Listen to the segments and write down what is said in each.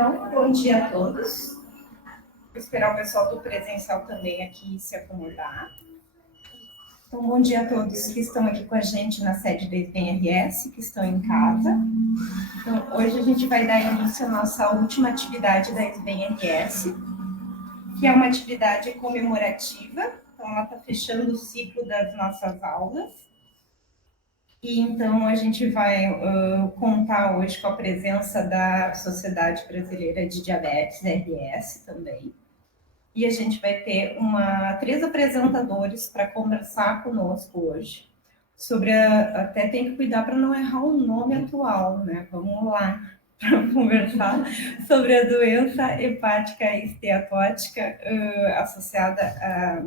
Então, bom dia a todos. Vou esperar o pessoal do presencial também aqui se acomodar. Então, bom dia a todos que estão aqui com a gente na sede da SBM-RS, que estão em casa. Então, hoje a gente vai dar início à nossa última atividade da SBM-RS, que é uma atividade comemorativa. Então, ela está fechando o ciclo das nossas aulas. E então a gente vai contar hoje com a presença da Sociedade Brasileira de Diabetes, RS, também. E a gente vai ter 3 apresentadores para conversar conosco hoje sobre até tem que cuidar para não errar o nome atual, né? Vamos lá para conversar sobre a doença hepática esteatótica associada à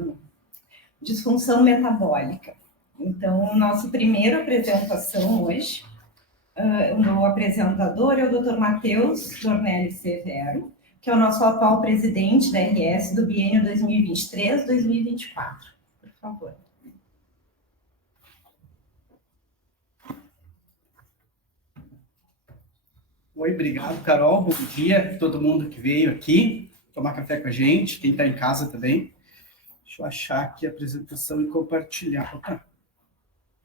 disfunção metabólica. Então, nossa primeira apresentação hoje, o meu apresentador é o Dr. Matheus Dornelli Severo, que é o nosso atual presidente da RS do biênio 2023-2024. Por favor. Oi, obrigado, Carol. Bom dia a todo mundo que veio aqui tomar café com a gente, quem está em casa também. Deixa eu achar aqui a apresentação e compartilhar. Opa.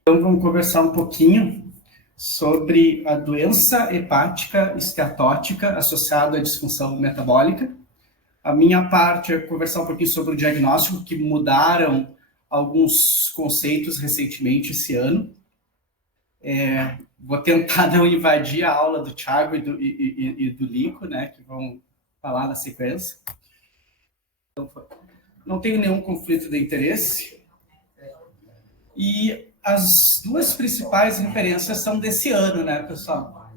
Então, vamos conversar um pouquinho sobre a doença hepática esteatótica associada à disfunção metabólica. A minha parte é conversar um pouquinho sobre o diagnóstico, que mudaram alguns conceitos recentemente esse ano. Vou tentar não invadir a aula do Thiago e do Lico, né, que vão falar na sequência. Então, não tenho nenhum conflito de interesse. E as duas principais referências são desse ano, né, pessoal?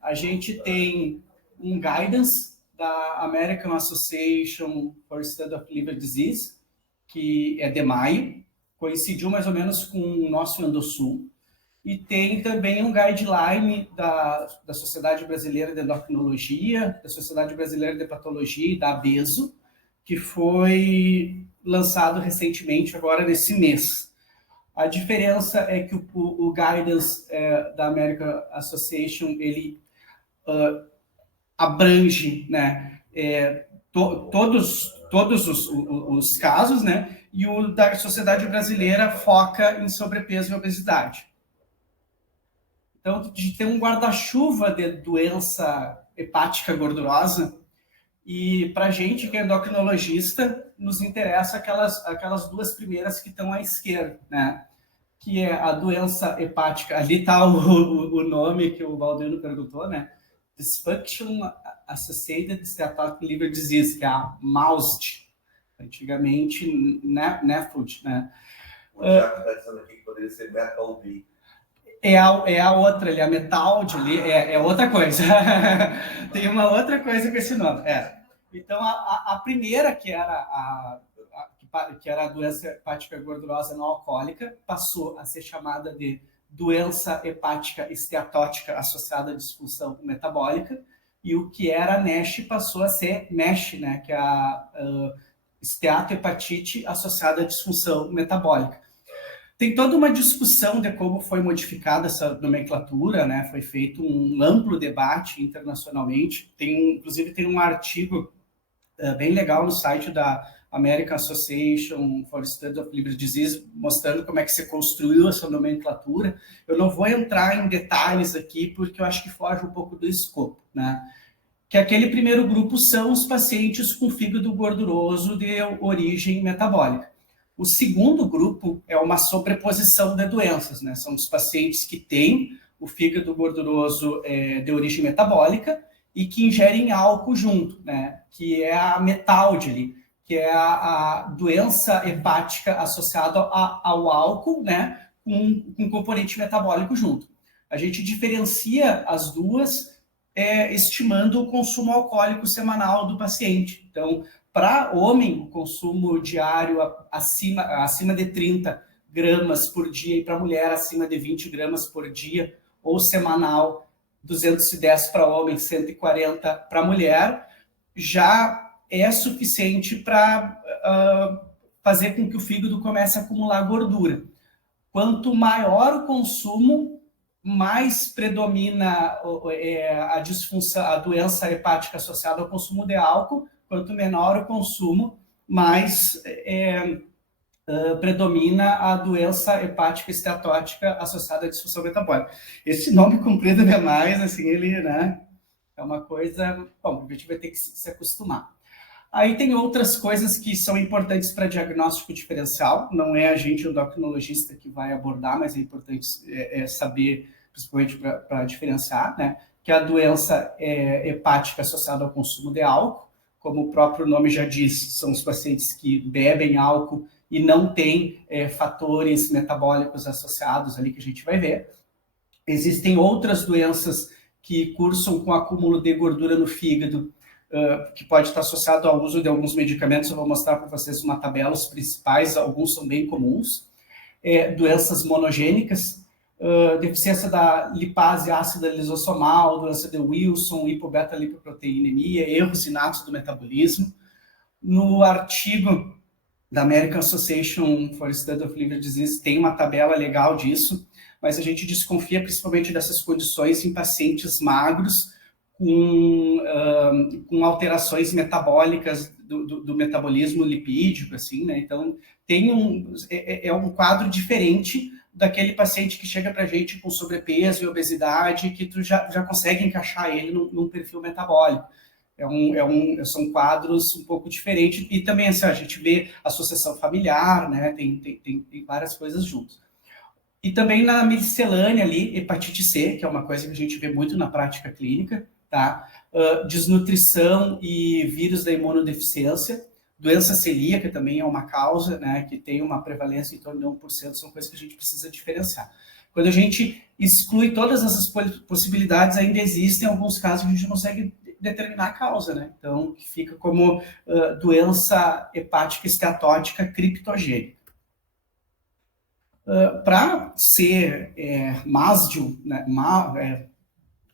A gente tem um guidance da American Association for Study of Liver Disease, que é de maio, coincidiu mais ou menos com o nosso Endosul. E tem também um guideline da Sociedade Brasileira de Endocrinologia, da Sociedade Brasileira de Hepatologia e da ABESO, que foi lançado recentemente, agora nesse mês. A diferença é que o guidance da American Association, ele abrange, né, todos os casos, né, e o da Sociedade Brasileira foca em sobrepeso e obesidade. Então, de ter um guarda-chuva de doença hepática gordurosa, e para a gente que é endocrinologista, nos interessa aquelas duas primeiras que estão à esquerda, né? Que é a doença hepática, ali está o nome que o Valdeno perguntou, né? Dysfunction Associated Steatotic Liver Disease, que é a MAUSD, antigamente NAFLD, né? O Thiago está dizendo aqui que poderia ser METALD. É a outra ali, a Metalde ali, é outra coisa. Tem uma outra coisa com esse nome. Então, a primeira, que era a doença hepática gordurosa não alcoólica, passou a ser chamada de doença hepática esteatótica associada à disfunção metabólica, e o que era NASH passou a ser MASH, né, que é a esteatohepatite associada à disfunção metabólica. Tem toda uma discussão de como foi modificada essa nomenclatura, né? Foi feito um amplo debate internacionalmente. Inclusive, tem um artigo bem legal no site da American Association for Study of Liver Disease, mostrando como é que se construiu essa nomenclatura. Eu não vou entrar em detalhes aqui, porque eu acho que foge um pouco do escopo, né? Que aquele primeiro grupo são os pacientes com fígado gorduroso de origem metabólica. O segundo grupo é uma sobreposição de doenças, né? São os pacientes que têm o fígado gorduroso de origem metabólica e que ingerem álcool junto, né? Que é a METALD, que é a doença hepática associada ao álcool, né? Com componente metabólico junto. A gente diferencia as duas estimando o consumo alcoólico semanal do paciente. Então, para homem, o consumo diário acima de 30 gramas por dia, e para mulher, acima de 20 gramas por dia, ou semanal, 210 para homem, 140 para mulher, já é suficiente para fazer com que o fígado comece a acumular gordura. Quanto maior o consumo, mais predomina a disfunção, a doença hepática associada ao consumo de álcool. Quanto menor o consumo, mais predomina a doença hepática esteatótica associada à disfunção metabólica. Esse nome comprido demais, assim, ele, né, é uma coisa, bom, a gente vai ter que se acostumar. Aí tem outras coisas que são importantes para diagnóstico diferencial, não é a gente, o endocrinologista, que vai abordar, mas é importante saber, principalmente para diferenciar, né, que a doença hepática associada ao consumo de álcool, como o próprio nome já diz, são os pacientes que bebem álcool e não têm fatores metabólicos associados ali que a gente vai ver. Existem outras doenças que cursam com acúmulo de gordura no fígado, que pode estar associado ao uso de alguns medicamentos. Eu vou mostrar para vocês uma tabela, os principais, alguns são bem comuns. Doenças monogênicas, deficiência da lipase ácida lisossomal, doença de Wilson, hipobeta-lipoproteinemia, erros inatos do metabolismo. No artigo da American Association for Study of Liver Disease tem uma tabela legal disso, mas a gente desconfia principalmente dessas condições em pacientes magros com alterações metabólicas do metabolismo lipídico, assim, né? Então, tem um quadro diferente daquele paciente que chega para a gente com sobrepeso e obesidade, que tu já consegue encaixar ele num perfil metabólico. São quadros um pouco diferentes, e também assim, a gente vê associação familiar, né? Tem várias coisas juntas. E também na miscelânea ali, hepatite C, que é uma coisa que a gente vê muito na prática clínica, tá? Desnutrição e vírus da imunodeficiência, doença celíaca também é uma causa, né, que tem uma prevalência em torno de 1%, são coisas que a gente precisa diferenciar. Quando a gente exclui todas essas possibilidades, ainda existem alguns casos que a gente não consegue determinar a causa, né? Então, fica como doença hepática esteatótica criptogênica. Para ser MASDIL, né,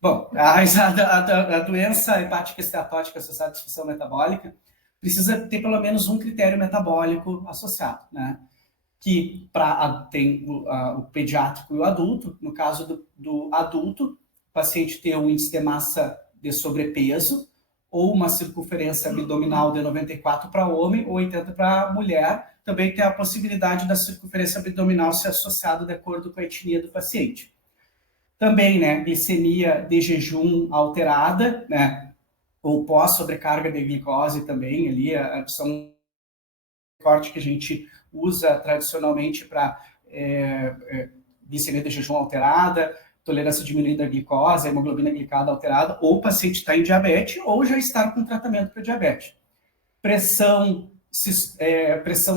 bom, a doença hepática esteatótica associada à disfunção metabólica precisa ter pelo menos um critério metabólico associado, né? Que tem o pediátrico e o adulto. No caso do adulto, o paciente tem um índice de massa de sobrepeso ou uma circunferência abdominal de 94 para homem ou 80 para mulher. Também tem a possibilidade da circunferência abdominal ser associada de acordo com a etnia do paciente. Também, né, glicemia de jejum alterada, né, ou pós-sobrecarga de glicose também, ali, são um corte que a gente usa tradicionalmente para glicemia de jejum alterada, tolerância diminuída à glicose, hemoglobina glicada alterada, ou o paciente está em diabetes, ou já está com tratamento para diabetes. Pressão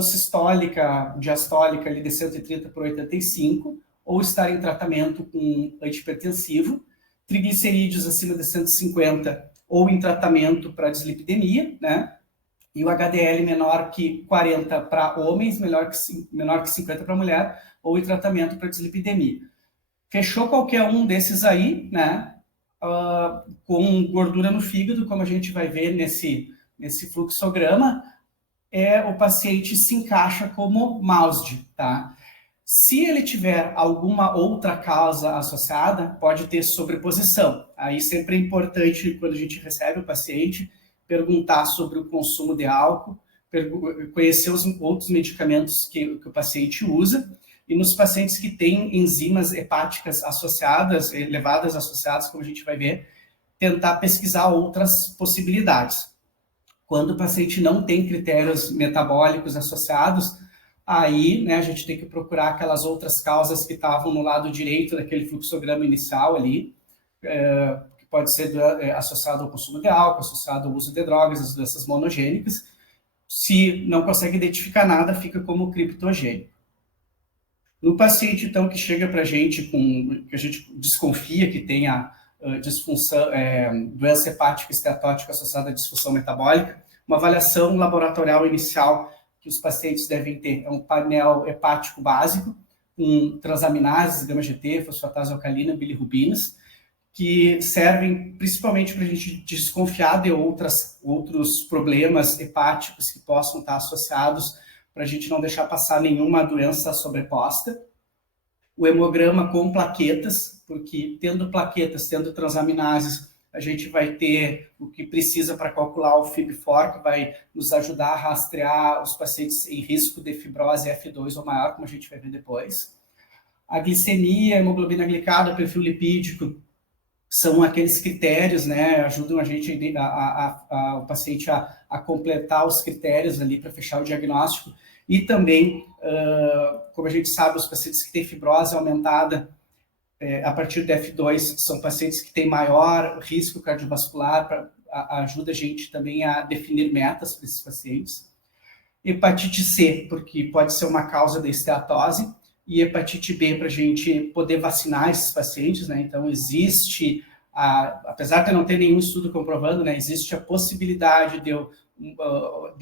sistólica, diastólica, ali de 130 por 85, ou estar em tratamento com antihipertensivo, triglicerídeos acima de 150, ou em tratamento para dislipidemia, né? E o HDL menor que 40 para homens, menor que 50 para mulher, ou em tratamento para dislipidemia. Fechou qualquer um desses aí, né? Com gordura no fígado, como a gente vai ver nesse fluxograma, o paciente se encaixa como MASD, tá? Se ele tiver alguma outra causa associada, pode ter sobreposição. Aí sempre é importante, quando a gente recebe o paciente, perguntar sobre o consumo de álcool, conhecer os outros medicamentos que o paciente usa, e nos pacientes que têm enzimas hepáticas associadas, elevadas associadas, como a gente vai ver, tentar pesquisar outras possibilidades. Quando o paciente não tem critérios metabólicos associados, aí, né, a gente tem que procurar aquelas outras causas que estavam no lado direito daquele fluxograma inicial ali, que pode ser associado ao consumo de álcool, associado ao uso de drogas, as doenças monogênicas. Se não consegue identificar nada, fica como criptogênico. No paciente, então, que chega para a gente que a gente desconfia que tenha disfunção, doença hepática esteatótica associada à disfunção metabólica, uma avaliação laboratorial inicial que os pacientes devem ter é um painel hepático básico, com transaminases, gama-GT, fosfatase alcalina, bilirrubinas, que servem principalmente para a gente desconfiar de outros problemas hepáticos que possam estar associados, para a gente não deixar passar nenhuma doença sobreposta. o hemograma com plaquetas, porque tendo plaquetas, tendo transaminases, a gente vai ter o que precisa para calcular o FIB-4, que vai nos ajudar a rastrear os pacientes em risco de fibrose F2 ou maior, como a gente vai ver depois. A glicemia, a hemoglobina glicada, o perfil lipídico, são aqueles critérios, né, ajudam a gente, o paciente a completar os critérios ali para fechar o diagnóstico. E também, como a gente sabe, os pacientes que têm fibrose aumentada a partir de F2 são pacientes que têm maior risco cardiovascular, ajuda a gente também a definir metas para esses pacientes. Hepatite C, porque pode ser uma causa da esteatose, e hepatite B para a gente poder vacinar esses pacientes, né? Então existe, apesar de não ter nenhum estudo comprovando, né, existe a possibilidade de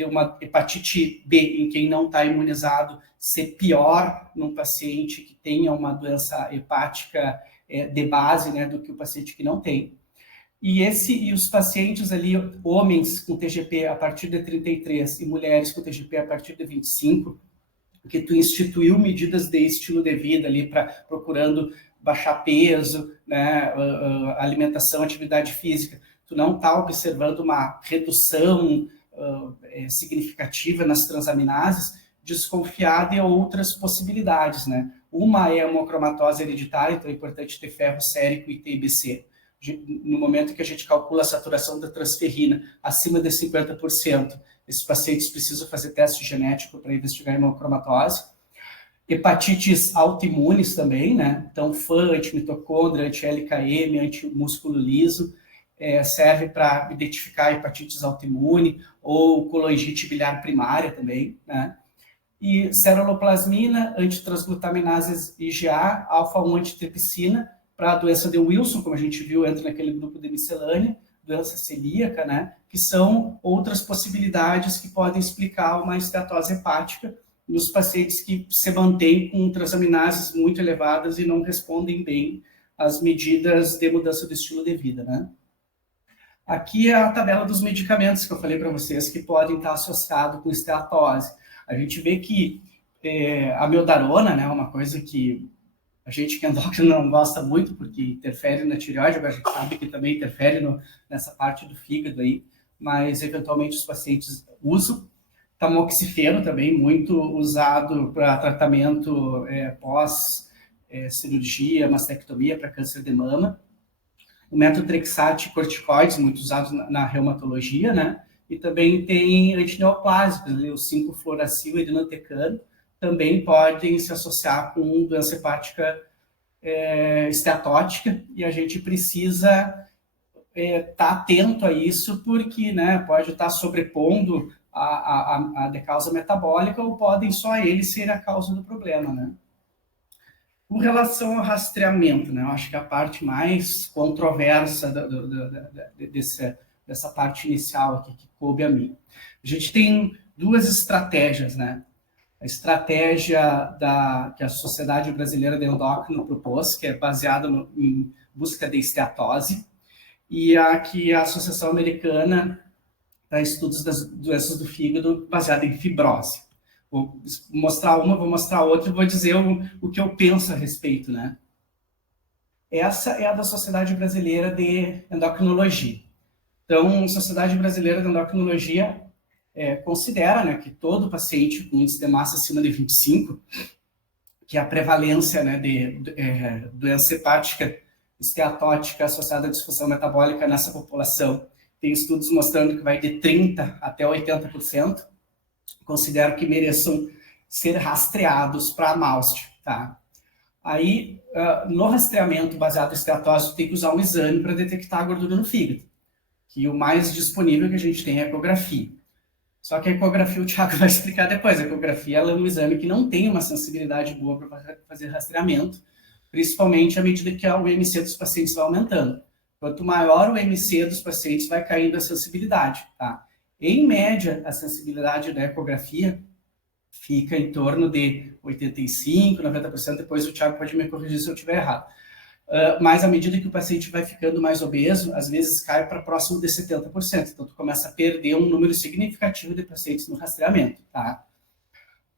uma hepatite B em quem não está imunizado ser pior num paciente que tenha uma doença hepática de base, né, do que o paciente que não tem. E os pacientes ali, homens com TGP a partir de 33 e mulheres com TGP a partir de 25, que tu instituiu medidas de estilo de vida ali, procurando baixar peso, né, alimentação, atividade física, tu não está observando uma redução significativa nas transaminases, desconfiar de outras possibilidades, né? Uma é a hemocromatose hereditária, então é importante ter ferro sérico e TIBC. No momento que a gente calcula a saturação da transferrina acima de 50%, esses pacientes precisam fazer teste genético para investigar a hemocromatose. Hepatites autoimunes também, né? Então, FAM, antimitocôndria, anti-LKM, anti-músculo liso, serve para identificar hepatites autoimune ou colangite biliar primária também, né? E ceruloplasmina, antitransglutaminases IgA, alfa-1 antitrypsina, para a doença de Wilson, como a gente viu, entra naquele grupo de miscelânea, doença celíaca, né? Que são outras possibilidades que podem explicar uma esteatose hepática nos pacientes que se mantêm com transaminases muito elevadas e não respondem bem às medidas de mudança do estilo de vida, né? Aqui é a tabela dos medicamentos que eu falei para vocês que podem estar associados com esteatose. A gente vê que a amiodarona, né, uma coisa que a gente que é endócrino não gosta muito, porque interfere na tireoide, agora a gente sabe que também interfere nessa parte do fígado aí, mas eventualmente os pacientes usam. Tamoxifeno também, muito usado para tratamento pós-cirurgia, mastectomia para câncer de mama. O metotrexate e corticoides, muito usados na reumatologia, né? E também tem antineoplásicos, o 5-fluoracil e dinotecano, também podem se associar com doença hepática esteatótica, e a gente precisa estar atento a isso, porque, né, pode estar sobrepondo a de causa metabólica, ou podem só eles ser a causa do problema, né? Com relação ao rastreamento, né, eu acho que a parte mais controversa dessa parte inicial aqui, que coube a mim. A gente tem duas estratégias, né? A estratégia que a Sociedade Brasileira de Endócrino propôs, que é baseada em busca de esteatose, e a que a Associação Americana para Estudos das Doenças do Fígado, baseada em fibrose. Vou mostrar uma, vou mostrar outra e vou dizer o que eu penso a respeito, né? Essa é a da Sociedade Brasileira de Endocrinologia. Então, a Sociedade Brasileira de Endocrinologia considera, né, que todo paciente com índice de massa acima de 25, que a prevalência, né, de doença hepática esteatótica associada à disfunção metabólica nessa população, tem estudos mostrando que vai de 30% até 80%, considero que mereçam ser rastreados para a MAUST, tá? Aí, no rastreamento baseado em esteatose, tem que usar um exame para detectar a gordura no fígado, que o mais disponível que a gente tem é a ecografia. Só que a ecografia, o Thiago vai explicar depois, a ecografia ela é um exame que não tem uma sensibilidade boa para fazer rastreamento, principalmente à medida que o IMC dos pacientes vai aumentando. Quanto maior o IMC dos pacientes, vai caindo a sensibilidade, tá? Em média, a sensibilidade da ecografia fica em torno de 85%, 90%, depois o Thiago pode me corrigir se eu estiver errado. Mas à medida que o paciente vai ficando mais obeso, às vezes cai para próximo de 70%. Então, tu começa a perder um número significativo de pacientes no rastreamento, tá?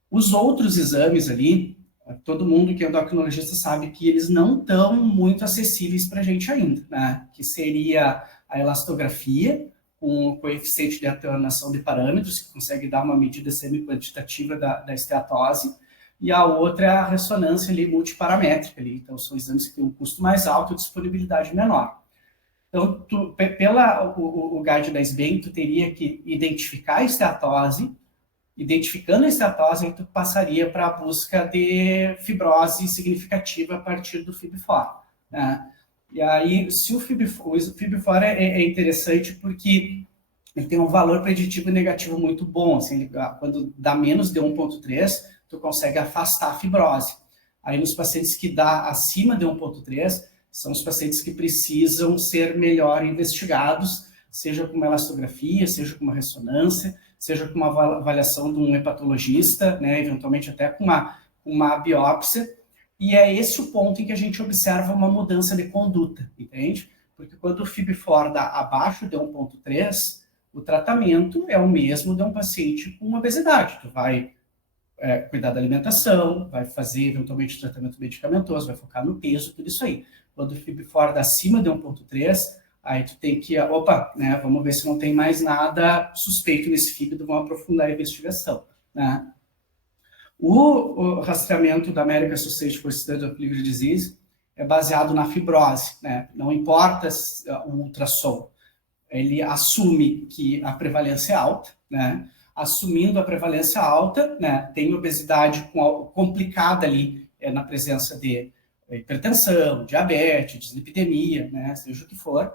Os outros exames ali, Todo mundo que é endocrinologista sabe que eles não estão muito acessíveis para a gente ainda, né? Que seria a elastografia, com o coeficiente de atenuação de parâmetros, que consegue dar uma medida semi-quantitativa da esteatose, e a outra é a ressonância ali, multiparamétrica. Ali. Então, são exames que têm um custo mais alto e disponibilidade menor. Então, o GUIDE da SBEM, tu teria que identificar a esteatose. Identificando a esteatose, tu passaria para a busca de fibrose significativa a partir do FIB-4. Né? E aí, se o FIB-4 é interessante porque ele tem um valor preditivo negativo muito bom. Assim, quando dá menos de 1,3, tu consegue afastar a fibrose. Aí, nos pacientes que dá acima de 1,3, são os pacientes que precisam ser melhor investigados, seja com uma elastografia, seja com uma ressonância, seja com uma avaliação de um hepatologista, né, eventualmente até com uma biópsia, e é esse o ponto em que a gente observa uma mudança de conduta, entende? Porque quando o FIB-4 dá abaixo de 1,3, o tratamento é o mesmo de um paciente com obesidade. Tu vai cuidar da alimentação, vai fazer eventualmente tratamento medicamentoso, vai focar no peso, tudo isso aí. Quando o FIB-4 dá acima de 1,3, aí tu tem que, né, vamos ver se não tem mais nada suspeito nesse fígado, vamos aprofundar a investigação, né? O rastreamento da American Association for Study of Liver Disease é baseado na fibrose, né? Não importa o ultrassom, ele assume que a prevalência é alta, né? Assumindo a prevalência alta, né, tem obesidade complicada ali, na presença de hipertensão, diabetes, dislipidemia, né, seja o que for.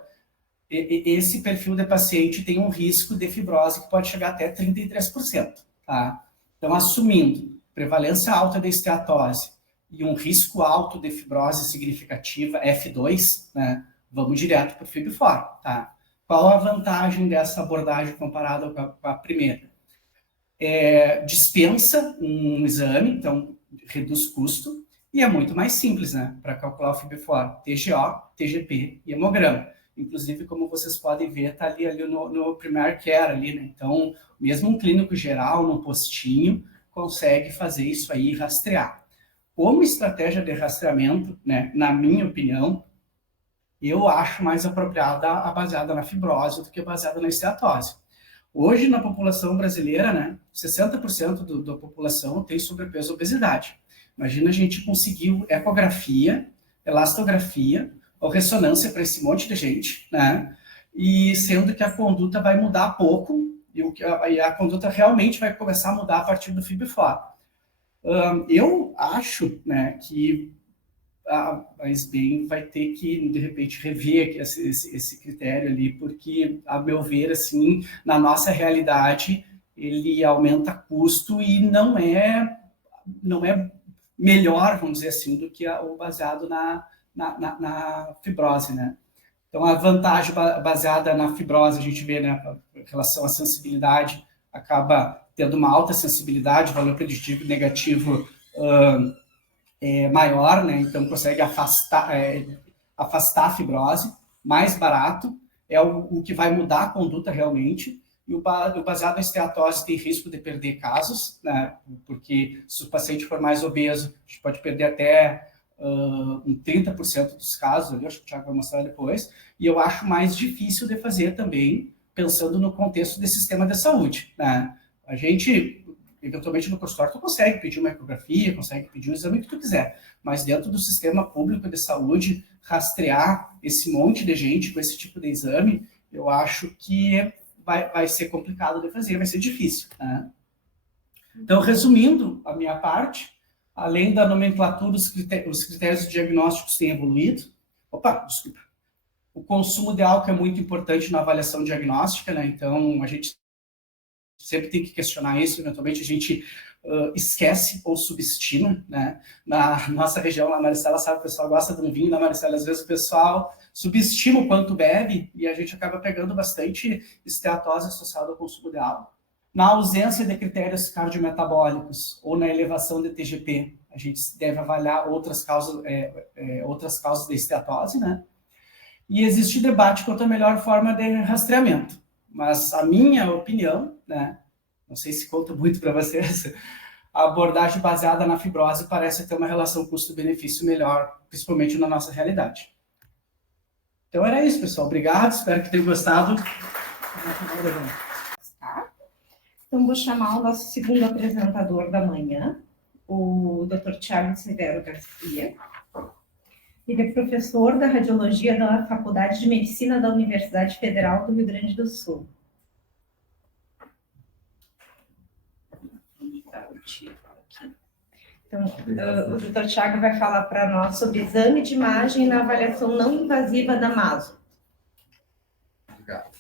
Esse perfil de paciente tem um risco de fibrose que pode chegar até 33%. Tá? Então, assumindo prevalência alta de esteatose e um risco alto de fibrose significativa, F2, né, vamos direto para o FIB-4. Tá? Qual a vantagem dessa abordagem comparada com a primeira? Dispensa um exame, então reduz custo, e é muito mais simples, né, para calcular o FIB-4, TGO, TGP e hemograma. Inclusive, como vocês podem ver, está ali no Primary Care, ali, né? Então, mesmo um clínico geral, num postinho, consegue fazer isso aí e rastrear. Como estratégia de rastreamento, né, na minha opinião, eu acho mais apropriada a baseada na fibrose do que baseada na esteatose. Hoje, na população brasileira, né, 60% da população tem sobrepeso e obesidade. Imagina a gente conseguir ecografia, elastografia, ou ressonância para esse monte de gente, né? E sendo que a conduta vai mudar pouco, e a conduta realmente vai começar a mudar a partir do FIB-4. Eu acho, né, que a SBEM vai ter que, de repente, rever esse critério ali, porque, a meu ver, assim, na nossa realidade, ele aumenta custo e não é melhor, vamos dizer assim, do que o baseado na fibrose, né? Então, a vantagem baseada na fibrose, a gente vê, né, em relação à sensibilidade, acaba tendo uma alta sensibilidade, valor preditivo negativo maior, né? Então, consegue afastar a fibrose, mais barato, é o que vai mudar a conduta realmente, e o baseado na esteatose tem risco de perder casos, né? Porque se o paciente for mais obeso, a gente pode perder até 30% dos casos, ali, acho que o Thiago vai mostrar depois, e eu acho mais difícil de fazer também, pensando no contexto do sistema de saúde, né? A gente, eventualmente no consultório, tu consegue pedir uma ecografia, consegue pedir um exame que tu quiser, mas dentro do sistema público de saúde, rastrear esse monte de gente com esse tipo de exame, eu acho que vai ser complicado de fazer, vai ser difícil, né? Então, resumindo a minha parte, além da nomenclatura, os critérios diagnósticos têm evoluído. Desculpa. O consumo de álcool é muito importante na avaliação diagnóstica, né? Então, a gente sempre tem que questionar isso, eventualmente a gente esquece ou subestima, né? Na nossa região, na Maricela, sabe, o pessoal gosta de um vinho, na Maricela, às vezes o pessoal subestima o quanto bebe e a gente acaba pegando bastante esteatose associada ao consumo de álcool. Na ausência de critérios cardiometabólicos ou na elevação de TGP, a gente deve avaliar outras causas da esteatose, né? E existe debate quanto à melhor forma de rastreamento. Mas a minha opinião, né, não sei se conta muito para vocês, a abordagem baseada na fibrose parece ter uma relação custo-benefício melhor, principalmente na nossa realidade. Então era isso, pessoal. Obrigado, espero que tenham gostado. Então vou chamar o nosso segundo apresentador da manhã, o Dr. Thiago Severo Garcia. Ele é professor da Radiologia da Faculdade de Medicina da Universidade Federal do Rio Grande do Sul. Então, o Dr. Thiago vai falar para nós sobre exame de imagem na avaliação não invasiva da MASO. Obrigado.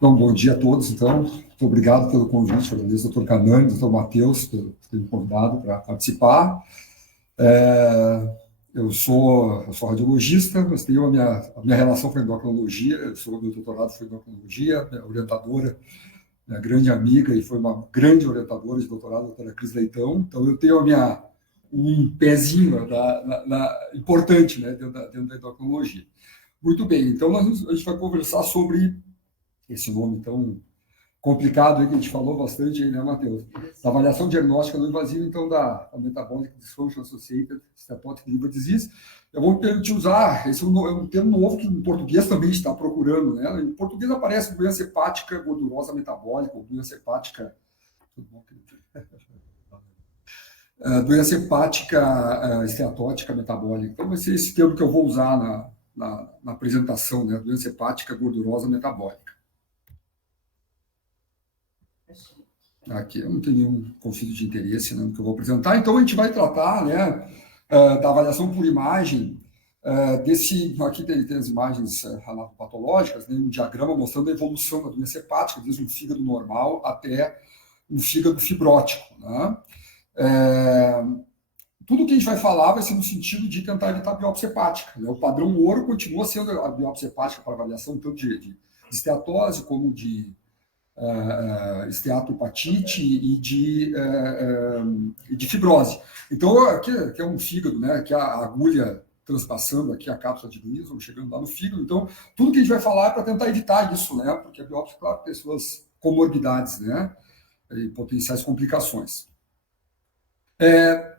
Bom, bom dia a todos, então. Muito obrigado pelo convite. Agradeço ao Dr. Canani, ao Dr. Matheus, por terem me convidado para participar. Eu sou radiologista, mas tenho a minha relação com a endocrinologia. Meu doutorado foi em endocrinologia, minha orientadora, minha grande amiga, e foi uma grande orientadora de doutorado, a doutora Cris Leitão. Então, eu tenho um pezinho importante, né, dentro da endocrinologia. Muito bem, então a gente vai conversar sobre esse nome tão complicado aí que a gente falou bastante, aí, né, Matheus? Da avaliação diagnóstica não invasiva, então, da Metabolic Dysfunction Associated Steatotic Liver Disease. Eu vou me permitir usar, esse é um termo novo que em português também está procurando, né? Em português aparece doença hepática gordurosa metabólica, ou doença hepática... doença hepática esteatótica metabólica. Então, vai ser esse termo que eu vou usar na apresentação, né? Doença hepática gordurosa metabólica. Aqui eu não tenho nenhum conflito de interesse, né, no que eu vou apresentar, então a gente vai tratar, né, da avaliação por imagem aqui tem as imagens anatopatológicas, né, um diagrama mostrando a evolução da doença hepática, desde um fígado normal até um fígado fibrótico, né? Tudo que a gente vai falar vai ser no sentido de tentar evitar a biópsia hepática, né? O padrão ouro continua sendo a biópsia hepática para avaliação tanto de esteatose como de esteatohepatite e de fibrose. Então, aqui é um fígado, né? Aqui a agulha transpassando aqui a cápsula de Gleason, chegando lá no fígado. Então, tudo que a gente vai falar é para tentar evitar isso, né? Porque a biópsia, claro, tem suas comorbidades, né? E potenciais complicações.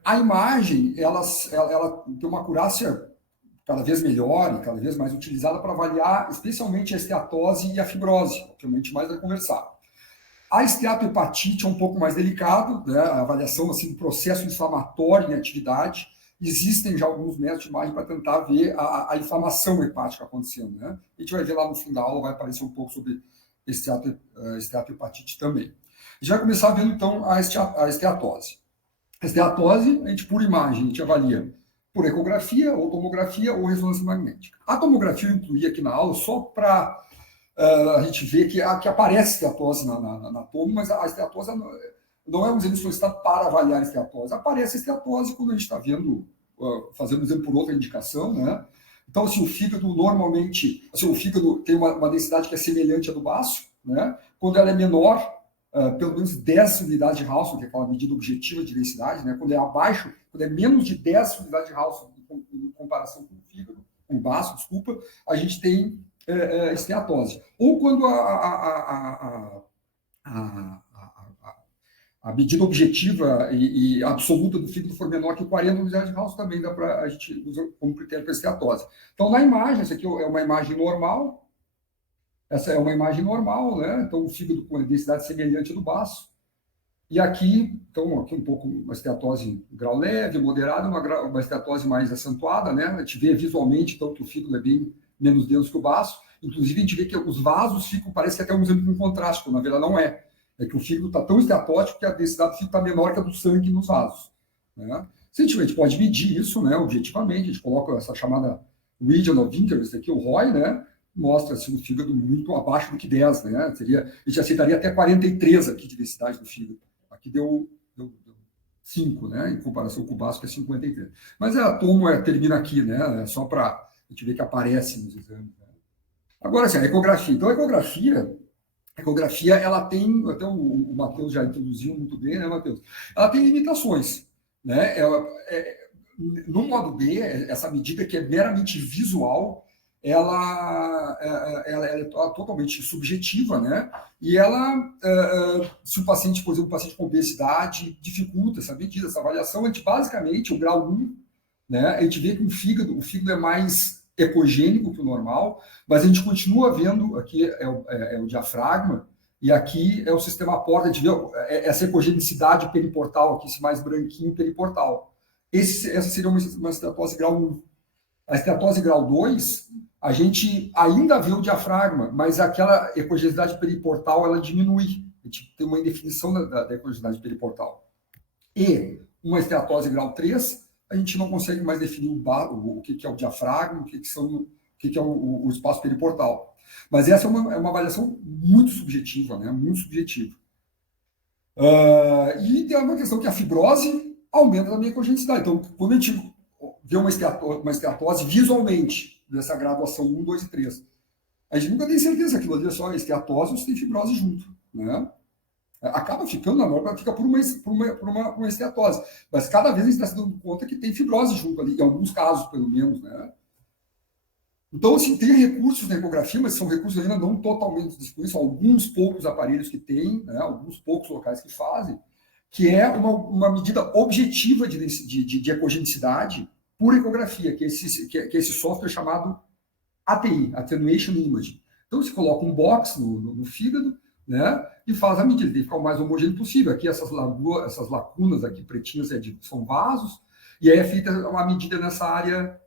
A imagem, ela tem uma acurácia cada vez melhor e cada vez mais utilizada para avaliar especialmente a esteatose e a fibrose, que a gente mais vai conversar. A esteatohepatite é um pouco mais delicado, né? A avaliação assim, do processo inflamatório em atividade. Existem já alguns métodos de imagem para tentar ver a inflamação hepática acontecendo, né? A gente vai ver lá no fim da aula, vai aparecer um pouco sobre esteatohepatite também. A gente vai começar vendo, então, a esteatose. A esteatose, a gente, por imagem, a gente avalia por ecografia, ou tomografia, ou ressonância magnética. A tomografia eu incluí aqui na aula só para a gente ver que aparece esteatose na tomo, mas a esteatose não é um exame solicitado para avaliar a esteatose. Aparece a esteatose quando a gente está vendo, fazendo um exame por outra indicação, né? Então, assim, o fígado normalmente, assim, o fígado tem uma densidade que é semelhante à do baço, né? Quando ela é menor, pelo menos 10 unidades de Hounsfield, que é aquela medida objetiva de densidade, né? Quando é abaixo, quando é menos de 10 unidades de Hounsfield em comparação com o fígado, com o baço, desculpa, a gente tem esteatose. Ou quando a medida objetiva e absoluta do fígado for menor que 40 unidades de Hounsfield, também dá para a gente usar como critério para esteatose. Então, na imagem, essa aqui é uma imagem normal. Essa é uma imagem normal, né? Então, o fígado com a densidade semelhante do baço. E aqui, então, aqui um pouco uma esteatose grau leve, moderada, uma esteatose mais acentuada, né? A gente vê visualmente, então, que o fígado é bem menos denso que o baço. Inclusive, a gente vê que os vasos ficam, parece que até um exame com contraste, quando na verdade não é. É que o fígado está tão esteatótico que a densidade do fígado está menor que a do sangue nos vasos, né? Se a gente pode medir isso, né, objetivamente, a gente coloca essa chamada region of interest aqui, o ROI, né? Mostra assim, o fígado muito abaixo do que 10, né? A gente aceitaria até 43 aqui de densidade do fígado. Aqui deu 5, né? Em comparação com o baço, que é 53. Mas a tomo termina aqui, né? Só para a gente ver que aparece nos exames, né? Agora, assim, a ecografia. Então, a ecografia, ela tem, até o Matheus já introduziu muito bem, né, Matheus? Ela tem limitações, né? No modo B, essa medida que é meramente visual, ela é totalmente subjetiva, né? E ela, se o paciente, por exemplo, um paciente com obesidade, dificulta essa medida, essa avaliação, a gente basicamente, o grau 1, né? A gente vê que o fígado é mais ecogênico que o normal, mas a gente continua vendo, aqui é o diafragma, e aqui é o sistema porta, a gente vê essa ecogenicidade periportal, aqui, esse mais branquinho periportal. Essa seria uma esteatose grau 1. A esteatose grau 2, a gente ainda vê o diafragma, mas aquela ecogenicidade periportal, ela diminui. A gente tem uma indefinição da ecogenicidade periportal. E uma esteatose grau 3, a gente não consegue mais definir o que é o diafragma, o que é o espaço periportal. Mas essa é uma avaliação muito subjetiva, né? Muito subjetiva. E tem uma questão que a fibrose aumenta também a ecogenicidade. Então, quando a gente vê uma esteatose visualmente, dessa graduação 1, 2 e 3, a gente nunca tem certeza que aquilo ali é só esteatose ou se tem fibrose junto, né? Acaba ficando, na maior parte, fica por uma esteatose. Mas cada vez a gente está se dando conta que tem fibrose junto ali, em alguns casos, pelo menos, né? Então, assim, tem recursos na ecografia, mas são recursos ainda não totalmente disponíveis, são alguns poucos aparelhos que tem, né? Alguns poucos locais que fazem, que é uma medida objetiva de ecogenicidade por ecografia, que é esse software chamado ATI, Attenuation Imaging. Então, você coloca um box no fígado, né, e faz a medida, tem que ficar o mais homogêneo possível. Aqui, essas lacunas aqui pretinhas são vasos, e aí é feita uma medida nessa área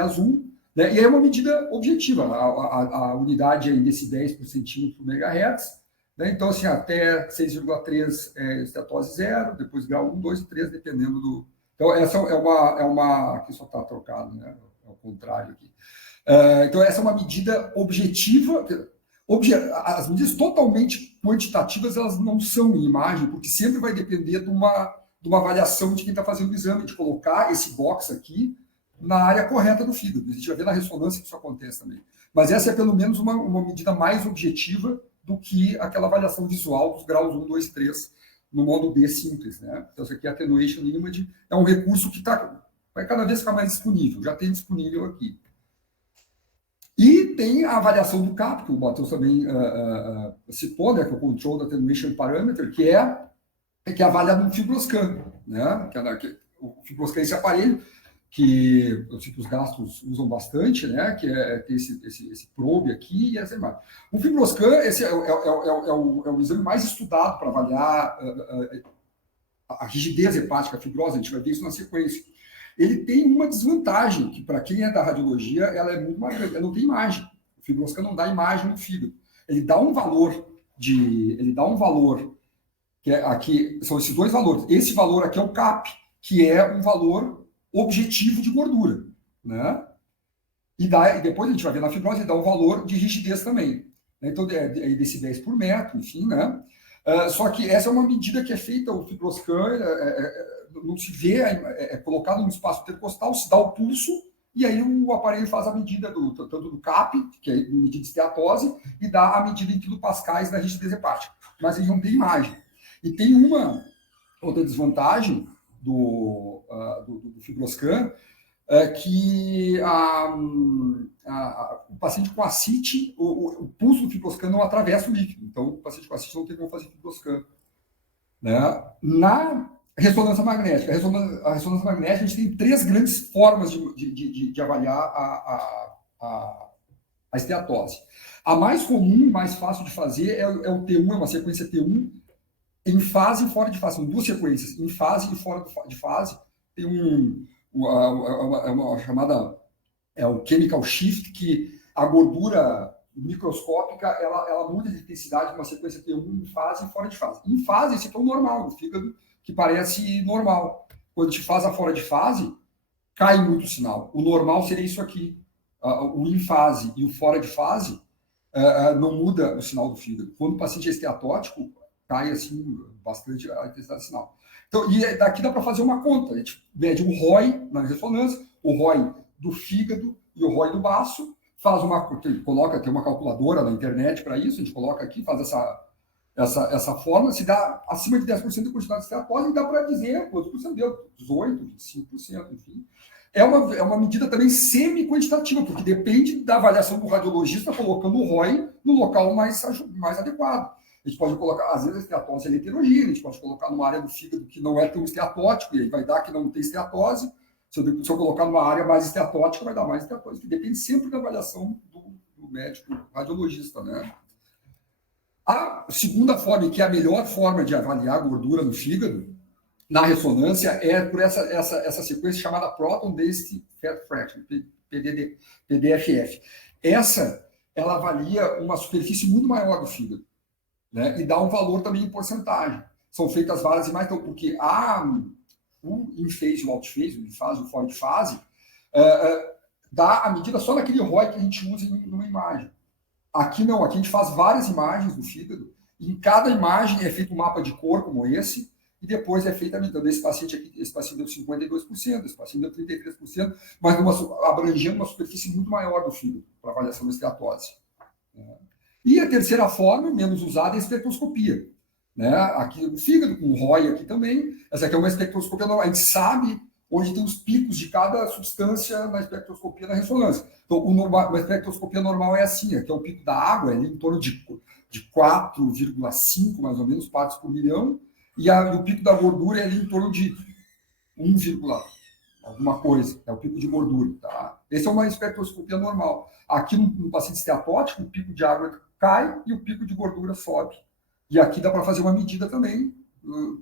azul, né, e aí é uma medida objetiva. A unidade é em decibéis por centímetro por megahertz, né, então, assim, até 6,3 é esteatose 0, depois grau 1, 2 e 3, dependendo do... Então, essa é uma... Aqui só está trocado, né? É o contrário aqui. Então, essa é uma medida objetiva. As medidas totalmente quantitativas, elas não são em imagem, porque sempre vai depender de uma avaliação de quem está fazendo o exame, de colocar esse box aqui na área correta do fígado. A gente vai ver na ressonância que isso acontece também. Mas essa é, pelo menos, uma medida mais objetiva do que aquela avaliação visual dos graus 1, 2 e 3 no modo B simples, né? Então, isso aqui é Attenuation Imaging, é um recurso que vai cada vez ficar mais disponível, já tem disponível aqui. E tem a avaliação do CAP, que o Matheus também citou, né, que é o Control Attenuation Parameter, que é avaliado no FibroScan, né? O FibroScan é esse aparelho que eu sei que os gastros usam bastante, né? Que é esse probe aqui e essa imagem. O FibroScan, esse é o exame mais estudado para avaliar a rigidez hepática fibrosa, a gente vai ver isso na sequência. Ele tem uma desvantagem, que para quem é da radiologia, ela é muito mais grande, ela não tem imagem. O FibroScan não dá imagem no fígado. Ele dá um valor, que é aqui, são esses dois valores. Esse valor aqui é o CAP, que é um valor objetivo de gordura, né? E depois a gente vai ver na fibrose, ele dá um valor de rigidez também. Então, é decibéis por metro, enfim, né? Só que essa é uma medida que é feita, o FibroScan, não se vê, é colocado no espaço intercostal, se dá o pulso, e aí o aparelho faz a medida tanto do CAP, que é a medida de esteatose, e dá a medida em quilopascais da rigidez hepática. Mas ele não tem imagem. E tem uma outra desvantagem do FibroScan, que o paciente com ascite, o pulso do FibroScan não atravessa o líquido. Então, o paciente com ascite não tem como fazer FibroScan. Né? Na ressonância magnética, a ressonância magnética, a gente tem 3 grandes formas de avaliar a esteatose. A mais comum, mais fácil de fazer é o T1, é uma sequência T1, em fase e fora de fase. São 2 sequências, em fase e fora de fase. Tem uma chamada o chemical shift, que a gordura microscópica ela muda de intensidade de uma sequência T1 em fase e fora de fase. Em fase, esse aqui é o normal, o fígado que parece normal. Quando a gente faz a fora de fase, cai muito o sinal. O normal seria isso aqui. O em fase e o fora de fase não muda o sinal do fígado. Quando o paciente é esteatótico, cai assim bastante a intensidade do sinal. Então, e daqui dá para fazer uma conta. A gente mede o ROI na ressonância, o ROI do fígado e o ROI do baço, tem uma calculadora na internet para isso, a gente coloca aqui, faz essa fórmula, se dá acima de 10% de quantidade de esteatose, e dá para dizer quantos por cento deu, 18%, 25%, enfim. é uma medida também semi-quantitativa, porque depende da avaliação do radiologista colocando o ROI no local mais adequado. A gente pode colocar, às vezes a esteatose é heterogênea, a gente pode colocar numa área do fígado que não é tão esteatótico, e aí vai dar que não tem esteatose. Se eu colocar numa área mais esteatótica, vai dar mais esteatose. Depende sempre da avaliação do médico radiologista, né? A segunda forma, que é a melhor forma de avaliar a gordura no fígado, na ressonância, é por essa sequência chamada Proton-Based Fat Fraction, PDFF. Ela avalia uma superfície muito maior do fígado, né? E dá um valor também em porcentagem. São feitas várias imagens, então, porque o in-phase e o out-phase, o in-fase e o fora-de-fase, dá a medida só naquele ROI que a gente usa numa imagem. Aqui não, aqui a gente faz várias imagens do fígado, e em cada imagem é feito um mapa de cor como esse, e depois é feita a medida. Esse paciente aqui, esse paciente deu 52%, esse paciente deu 33%, mas abrangendo uma superfície muito maior do fígado para avaliação da esteatose. E a terceira forma, menos usada, é a espectroscopia. Né? Aqui o fígado, com o ROI aqui também. Essa aqui é uma espectroscopia normal. A gente sabe onde tem os picos de cada substância na espectroscopia, na ressonância. Então, uma espectroscopia normal é assim, aqui é o pico da água, é ali em torno de 4,5, mais ou menos, partes por milhão, e o pico da gordura é ali em torno de 1, alguma coisa, é o pico de gordura. Tá? Essa é uma espectroscopia normal. Aqui no paciente esteatótico, o pico de água cai e o pico de gordura sobe. E aqui dá para fazer uma medida também,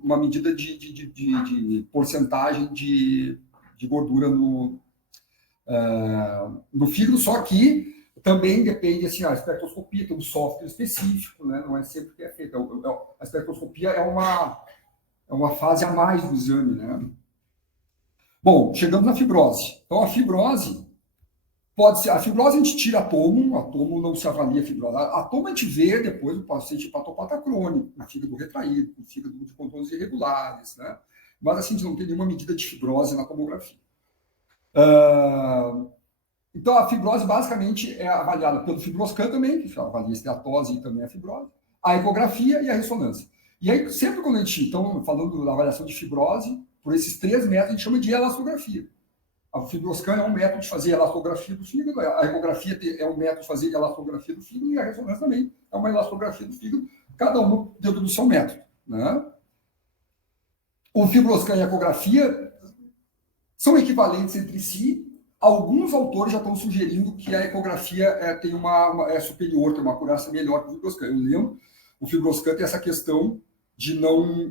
uma medida de porcentagem de gordura no fígado, só que também depende, assim, a espectroscopia tem um software específico, né? Não é sempre que é feito. A espectroscopia é uma fase a mais do exame, né? Bom, chegamos na fibrose. Então, a fibrose pode ser... A fibrose a gente tira atomo não se avalia a fibrose. Atomo a gente vê depois o paciente hepatopata crônico, o fígado retraído, o fígado de contornos irregulares, né? Mas, assim, a gente não tem nenhuma medida de fibrose na tomografia. Então, a fibrose basicamente é avaliada pelo fibroscan também, que avalia a esteatose e também a fibrose, a ecografia e a ressonância. E aí, sempre quando a gente, então, falando da avaliação de fibrose, por esses 3 métodos, a gente chama de elastografia. A fibroscan é um método de fazer elastografia do fígado, a ecografia é um método de fazer elastografia do fígado, e a ressonância também é uma elastografia do fígado, cada um dentro do seu método. Né? O fibroscan e a ecografia são equivalentes entre si. Alguns autores já estão sugerindo que a ecografia é superior, tem uma acurácia melhor que o fibroscan. Eu lembro, o fibroscan tem essa questão de não,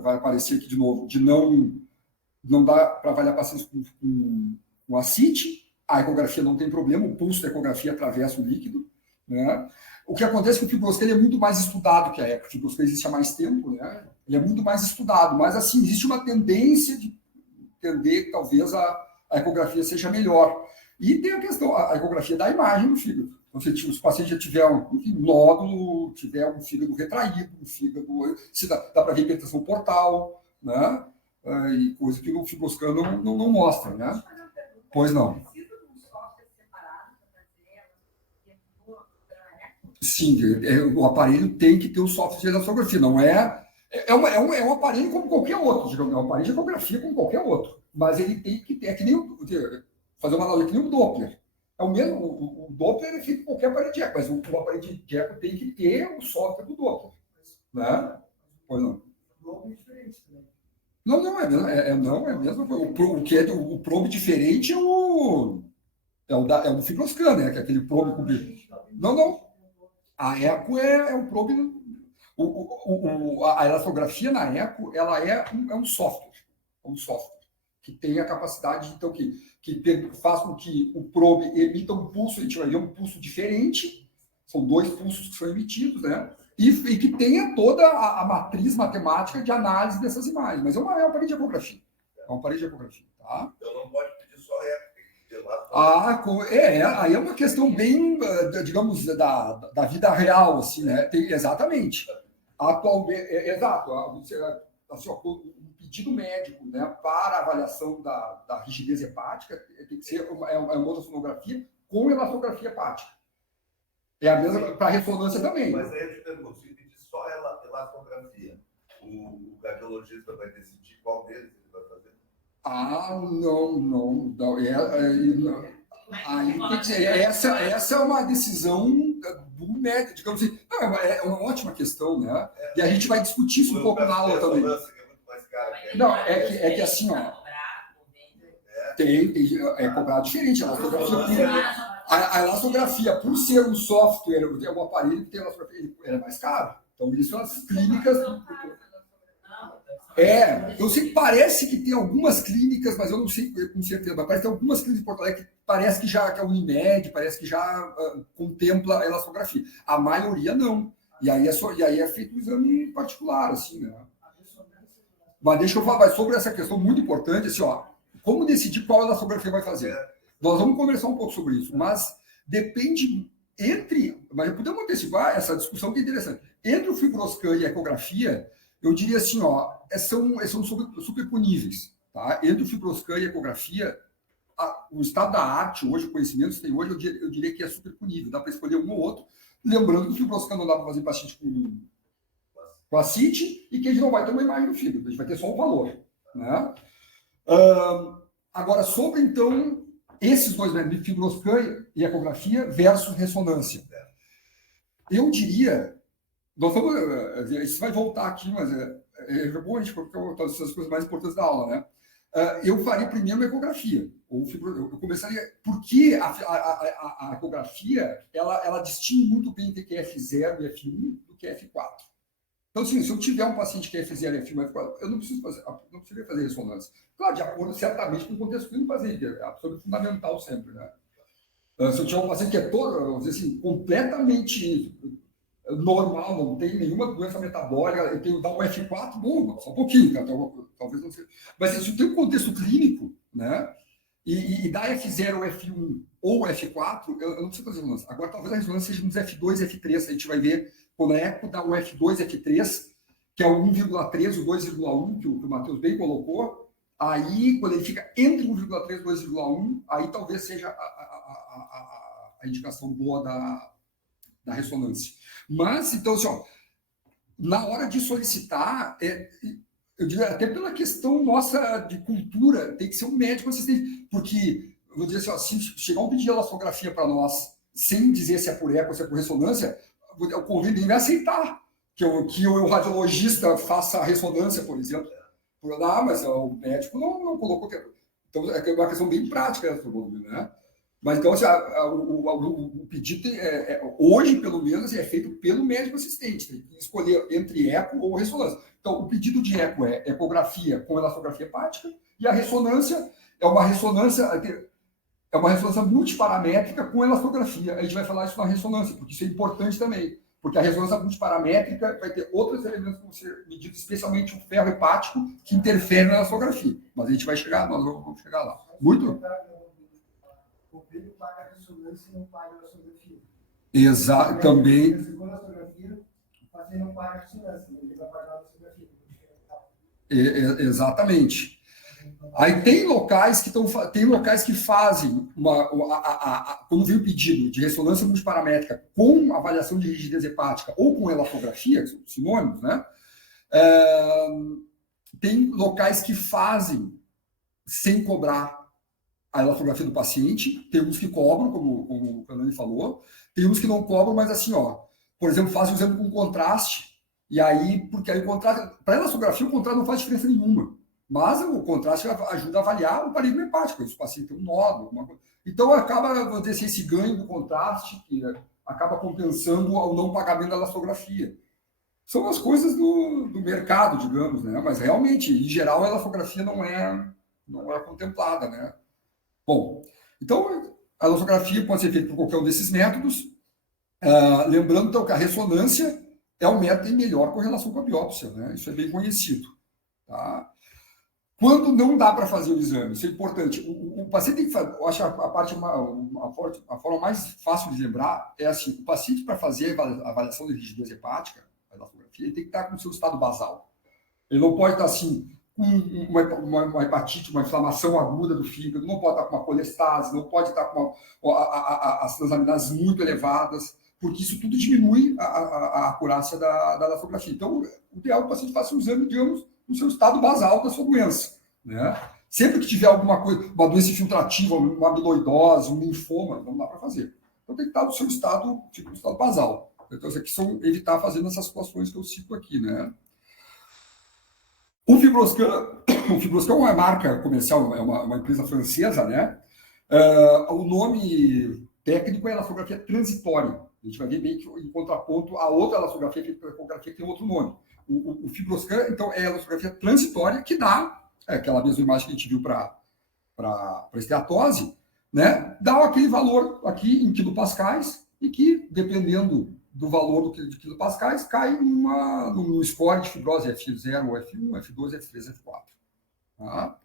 vai aparecer aqui de novo, de não dá para avaliar pacientes com ascite, a ecografia não tem problema, o pulso da ecografia atravessa o líquido. Né? O que acontece é que o fibroscan é muito mais estudado que a eco. O fibroscan existe há mais tempo, né? Ele é muito mais estudado, mas assim, existe uma tendência de entender que talvez a ecografia seja melhor. E tem a questão, a ecografia da imagem do fígado. Então, se o paciente já tiver um nódulo, tiver um fígado retraído, um fígado, se dá para ver hipertensão portal, né? E coisa que o fibroscan não mostra, né? Pois não. Sim, o aparelho tem que ter o software de elastografia, não é... É um aparelho como qualquer outro, digamos, é um aparelho de ecografia como qualquer outro, mas ele tem que ter, é que nem fazer uma analogia, que nem o Doppler. É o mesmo, o Doppler é feito com qualquer aparelho de eco, mas o aparelho de eco tem que ter o software do Doppler, né? Pois não. Não, é mesmo. O probe diferente é o do fibroscan, né? Que é aquele probe cobrido. Não. A eco é um probe. A elastografia na eco, ela é um software. Que tem a capacidade, então, que faz com que o probe emita um pulso, a gente vai ver um pulso diferente, são 2 pulsos que são emitidos, né? E que tenha toda a matriz matemática de análise dessas imagens. Mas é um aparelho de ecografia. Tá? Então não pode pedir só eco, tem que pedir lá. Aí é uma questão bem, digamos, da vida real, assim, né? Exatamente. Atualmente, exato. Assim, um pedido médico, né, para avaliação da rigidez hepática tem que ser uma ultrassonografia com elastografia hepática. É a mesma para ressonância também. Mas aí eu te pergunto, se pedir só elastografia, o cardiologista vai decidir qual deles ele vai fazer? Não. Aí tem que ser, essa é uma decisão do médico, digamos assim. Não, é uma ótima questão, né? E a gente vai discutir isso um pouco na aula também. Não, é que assim, ó. É cobrado diferente. A elastografia, por ser um software, é um aparelho que tem elastografia, ele é mais caro. Então, isso as clínicas. Eu sei que parece que tem algumas clínicas, mas eu não sei com certeza, mas parece que tem algumas clínicas em Porto Alegre que parece que a Unimed, parece que já contempla a elastografia. A maioria não. E aí é feito um exame particular, assim, né? Mas deixa eu falar sobre essa questão muito importante, assim, ó, como decidir qual elastografia vai fazer. Nós vamos conversar um pouco sobre isso, mas depende mas podemos antecipar essa discussão que é interessante. Entre o FibroScan e a ecografia, eu diria assim, ó, são superponíveis, tá? Entre o FibroScan e a ecografia, o estado da arte hoje, o conhecimento que tem hoje, eu diria que é superponível, dá para escolher um ou outro, lembrando que o FibroScan não dá para fazer paciente com a CIT e que a gente não vai ter uma imagem do fígado, a gente vai ter só o valor, né? Agora, sobre, então, esses dois, né, FibroScan e ecografia versus ressonância. Eu diria, isso vai voltar aqui, mas é bom a gente colocar as coisas mais importantes da aula, né? Eu faria primeiro uma ecografia. Eu começaria, porque a ecografia, ela distingue muito bem entre que é F0 e F1 do que é F4. Então, assim, se eu tiver um paciente que é F0 e F1 e F4, eu não precisaria fazer ressonância. Claro, de acordo, certamente, com o contexto clínico, é absolutamente fundamental sempre, né? Se eu tiver um paciente que é todo, vamos dizer assim, completamente normal, não tem nenhuma doença metabólica, eu tenho que dar um F4, bom, só um pouquinho, tá? Talvez não seja. Mas se tem um contexto clínico, né? E dá F0, F1 ou F4, eu não preciso fazer ressonância. Agora, talvez a ressonância seja nos F2 e F3, a gente vai ver quando a eco dá um F2 e F3, que é o 1,3, o 2,1, que o Matheus bem colocou. Aí, quando ele fica entre 1,3 e 2,1, aí talvez seja a indicação boa da ressonância. Mas, então, assim, ó, na hora de solicitar, eu diria, até pela questão nossa de cultura, tem que ser um médico assistente, porque, eu vou dizer assim, ó, se chegar um pedido de elastografia para nós, sem dizer se é por eco ou se é por ressonância, o convívio vai aceitar que o radiologista faça a ressonância, por exemplo. Mas o médico não colocou. Então, é uma questão bem prática, né? Mas, então, assim, o pedido, hoje, pelo menos, é feito pelo médico assistente. Tem que escolher entre eco ou ressonância. Então, o pedido de eco é ecografia com elastografia hepática, e a ressonância é uma ressonância multiparamétrica com elastografia. A gente vai falar isso na ressonância, porque isso é importante também. Porque a ressonância multiparamétrica vai ter outros elementos que vão ser medidos, especialmente o ferro hepático, que interfere na elastografia. Mas a gente vai chegar, nós vamos chegar lá. Muito? O convênio paga a ressonância e não paga a elastografia. Exato, também. A elastografia, o paciente não paga a ressonância, ele vai pagar a elastografia. Exatamente. Aí tem locais que fazem quando vem o pedido de ressonância multiparamétrica com avaliação de rigidez hepática ou com elastografia, que são sinônimos, né? Tem locais que fazem sem cobrar a elastografia do paciente, tem uns que cobram, como o Fernando falou, tem uns que não cobram, mas assim, ó, por exemplo, fazem o exame com contraste, e aí, porque aí o contraste, para a elastografia, o contraste não faz diferença nenhuma. Mas o contraste ajuda a avaliar o parênteses hepático, se o paciente tem um nódulo, alguma coisa. Então, acaba, vamos dizer assim, esse ganho do contraste, que acaba compensando o não pagamento da elastografia. São as coisas do mercado, digamos, né? Mas, realmente, em geral, a elastografia não é contemplada, né? Bom, então, a elastografia pode ser feita por qualquer um desses métodos. Lembrando, então, que a ressonância é o método em melhor correlação com a biópsia, né? Isso é bem conhecido, tá? Quando não dá para fazer o exame, isso é importante. O paciente tem que fazer, eu acho a forma mais fácil de lembrar é assim: o paciente, para fazer a avaliação de rigidez hepática, a elastografia, ele tem que estar com o seu estado basal. Ele não pode estar assim, com uma hepatite, uma inflamação aguda do fígado, não pode estar com uma colestase, não pode estar com as transaminases muito elevadas, porque isso tudo diminui a acurácia da elastografia. Então, o ideal é que o paciente faça um exame, digamos, no seu estado basal da sua doença, né? Sempre que tiver alguma coisa, uma doença infiltrativa, uma amiloidose, um linfoma, não dá para fazer. Então tem que estar no seu estado, tipo, no estado basal. Então, isso aqui são evitar fazendo essas situações que eu cito aqui, né? O Fibroscan é uma marca comercial, é uma empresa francesa, né? O nome técnico é elastografia transitória. A gente vai ver bem que, em contraponto a outra elastografia, feita pela ecografia, que tem outro nome. O Fibroscan, então, é a elastografia transitória que dá aquela mesma imagem que a gente viu para esteatose, né? Dá aquele valor aqui em quilopascais e que, dependendo do valor de quilopascais, cai num score de fibrose F0, F1, F2, F3, F4. Tá?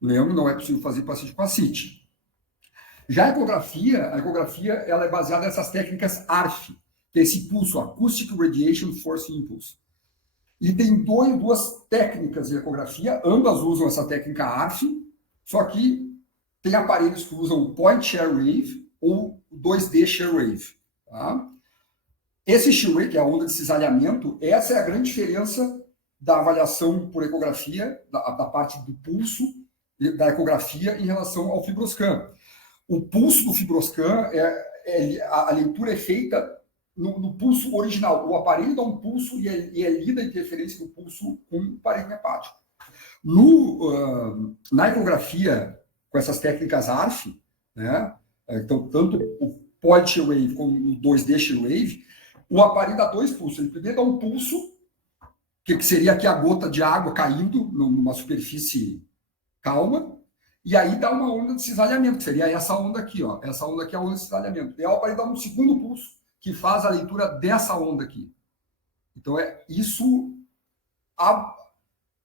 Lembro, não é possível fazer paciente com ascite. Já a ecografia ela é baseada nessas técnicas ARF, que é esse pulso, Acoustic Radiation Force Impulse. E tem duas técnicas de ecografia, ambas usam essa técnica ARF, só que tem aparelhos que usam o Point Shear Wave ou o 2D Shear Wave. Tá? Esse shear wave, que é a onda de cisalhamento, essa é a grande diferença da avaliação por ecografia, da parte do pulso da ecografia em relação ao Fibroscan. O pulso do Fibroscan, a leitura é feita no pulso original. O aparelho dá um pulso e é lida a interferência do pulso com o aparelho hepático. Na ecografia, com essas técnicas ARF, né, então, tanto o Point Shear Wave como o 2D Shear Wave, o aparelho dá dois pulsos. Ele primeiro dá um pulso, que seria aqui a gota de água caindo numa superfície calma, e aí dá uma onda de cisalhamento, que seria essa onda aqui, ó. Essa onda aqui é a onda de cisalhamento. E aí o aparelho dá um segundo pulso, que faz a leitura dessa onda aqui. Então, é isso.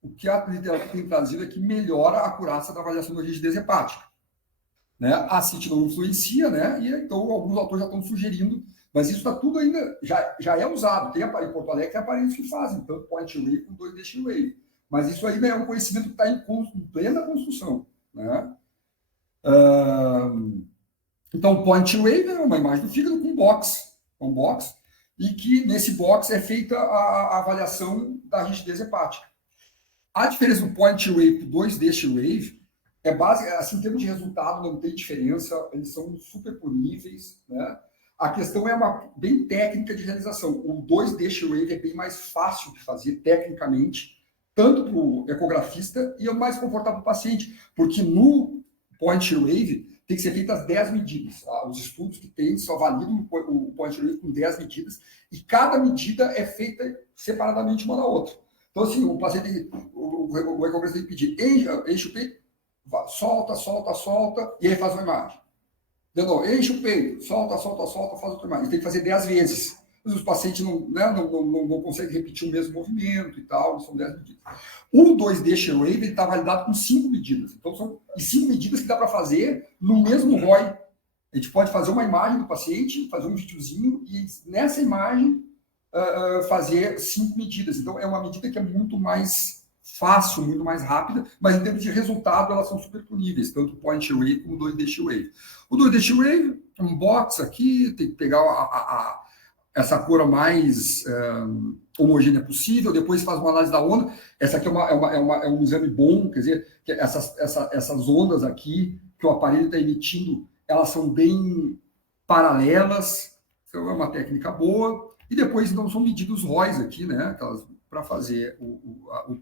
O que a literatura tem trazido é que melhora a acurácia da avaliação da rigidez hepática. Né? A CIT não influencia, né? E então alguns autores já estão sugerindo, mas isso está tudo ainda, já é usado. Tem aparelho em Porto Alegre, tem aparelhos que fazem, tanto Point Wave como 2D Wave. Mas isso ainda é um conhecimento que está em plena construção. Né? Então, Point Wave é uma imagem do fígado com box, e que nesse box é feita a avaliação da rigidez hepática. A diferença do Point Wave para o 2D Wave é básica, assim, em termos de resultado, não tem diferença, eles são super puníveis, né? A questão é uma bem técnica de realização. O 2D Wave é bem mais fácil de fazer tecnicamente, tanto para o ecografista e é mais confortável para o paciente, porque no Point Wave tem que ser feitas 10 medidas. Os estudos que tem só validam o Point Wave com 10 medidas e cada medida é feita separadamente uma da outra. Então, assim, o paciente, o ecografista tem que pedir, enche o peito, solta, e aí faz uma imagem. De novo, enche o peito, solta, faz outra imagem. Ele tem que fazer 10 vezes. Mas os pacientes não conseguem repetir o mesmo movimento e tal, são 10 medidas. O 2D Shear Wave está validado com 5 medidas. Então, são 5 medidas que dá para fazer no mesmo ROI. A gente pode fazer uma imagem do paciente, fazer um videozinho e nessa imagem fazer 5 medidas. Então, é uma medida que é muito mais fácil, muito mais rápida, mas em termos de resultado, elas são super puníveis, tanto o Point Wave como o 2D Wave. O 2D Wave, um box aqui, tem que pegar essa cor mais homogênea possível, depois faz uma análise da onda. Essa aqui é um exame bom, quer dizer, que essas ondas aqui que o aparelho está emitindo, elas são bem paralelas, então é uma técnica boa. E depois, então, são medidos ROIs aqui, né, para fazer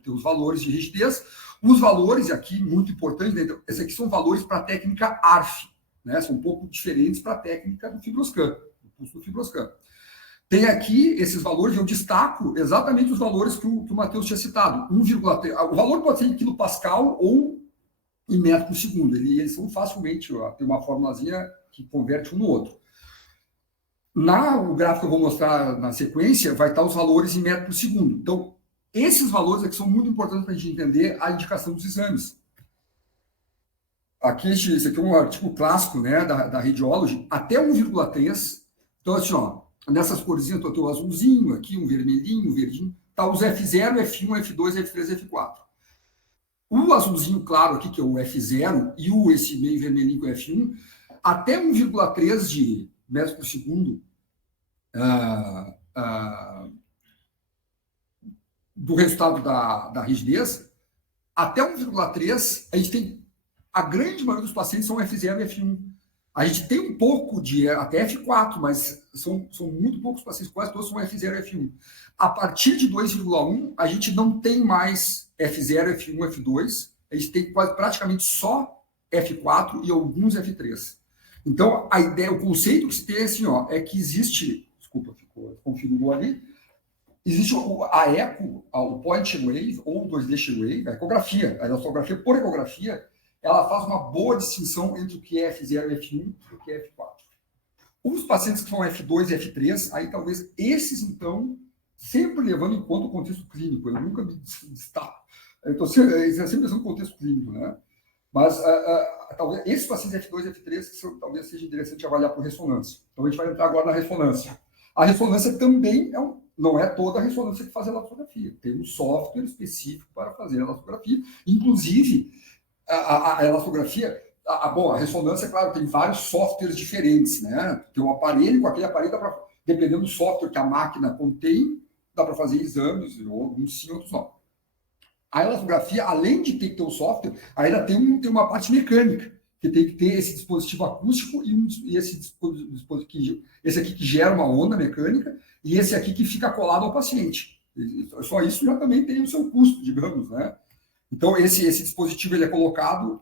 os valores de rigidez. Os valores aqui, muito importantes, né? Esses aqui são valores para a técnica ARF, né? São um pouco diferentes para a técnica do Fibroscan, do pulso do Fibroscan. Tem aqui esses valores, eu destaco exatamente os valores que o Matheus tinha citado. 1,3. O valor pode ser em quilopascal ou em metro por segundo. Eles são facilmente, tem uma formulazinha que converte um no outro. O gráfico que eu vou mostrar na sequência, vai estar os valores em metro por segundo. Então, esses valores aqui são muito importantes para a gente entender a indicação dos exames. Aqui, esse aqui é um artigo clássico, né, da Radiology, até 1,3. Então, assim, ó, nessas corzinhas, eu tenho o azulzinho aqui, um vermelhinho, um verdinho. Tá os F0, F1, F2, F3, F4. O azulzinho claro aqui, que é o F0, e esse meio vermelhinho, que é o F1, até 1,3 de metros por segundo do resultado da rigidez, até 1,3, a gente tem, a grande maioria dos pacientes são F0 e F1. A gente tem um pouco de até F4, mas são muito poucos pacientes, quase todos são F0 e F1. A partir de 2,1, a gente não tem mais F0, F1, F2, a gente tem quase praticamente só F4 e alguns F3. Então, a ideia, o conceito que se tem assim, ó, é que existe, desculpa, configurou ali, existe a eco, o point wave ou 2D wave, a ecografia, a elastografia por ecografia, ela faz uma boa distinção entre o que é F0 e F1 e o que é F4. Os pacientes que são F2 e F3, aí talvez esses, então, sempre levando em conta o contexto clínico, eu nunca me destaco, eu estou sempre pensando no contexto clínico, né? Mas talvez esses pacientes F2 e F3 talvez seja interessante avaliar por ressonância. Então a gente vai entrar agora na ressonância. A ressonância também não é toda a ressonância que faz elastografia. Tem um software específico para fazer elastografia. Inclusive, a elastografia, bom, a ressonância, claro, tem vários softwares diferentes, né? Tem um aparelho, com aquele aparelho, dependendo do software que a máquina contém, dá para fazer exames, uns sim, outros não. A elastografia, além de ter que ter o software, ainda tem uma parte mecânica, que tem que ter esse dispositivo acústico e esse dispositivo, esse aqui que gera uma onda mecânica e esse aqui que fica colado ao paciente. Só isso já também tem o seu custo, digamos, né? Então, esse dispositivo ele é colocado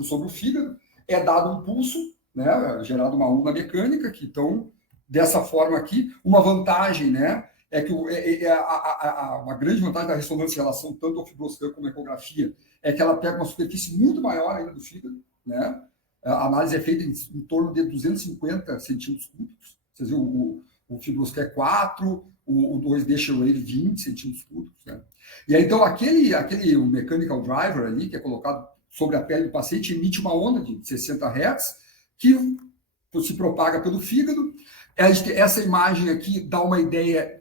sobre o fígado, é dado um pulso, né, gerado uma onda mecânica, que então, dessa forma aqui, uma vantagem, né, é que uma grande vantagem da ressonância em relação tanto ao fibroscan como à ecografia é que ela pega uma superfície muito maior ainda do fígado, né? A análise é feita em torno de 250 centímetros cúbicos. Vocês viram, o fibroscan é 4, o 2D Shockwave 20 centímetros cúbicos, né? E aí, então, o mechanical driver ali, que é colocado sobre a pele do paciente, emite uma onda de 60 Hz, que se propaga pelo fígado. Essa imagem aqui dá uma ideia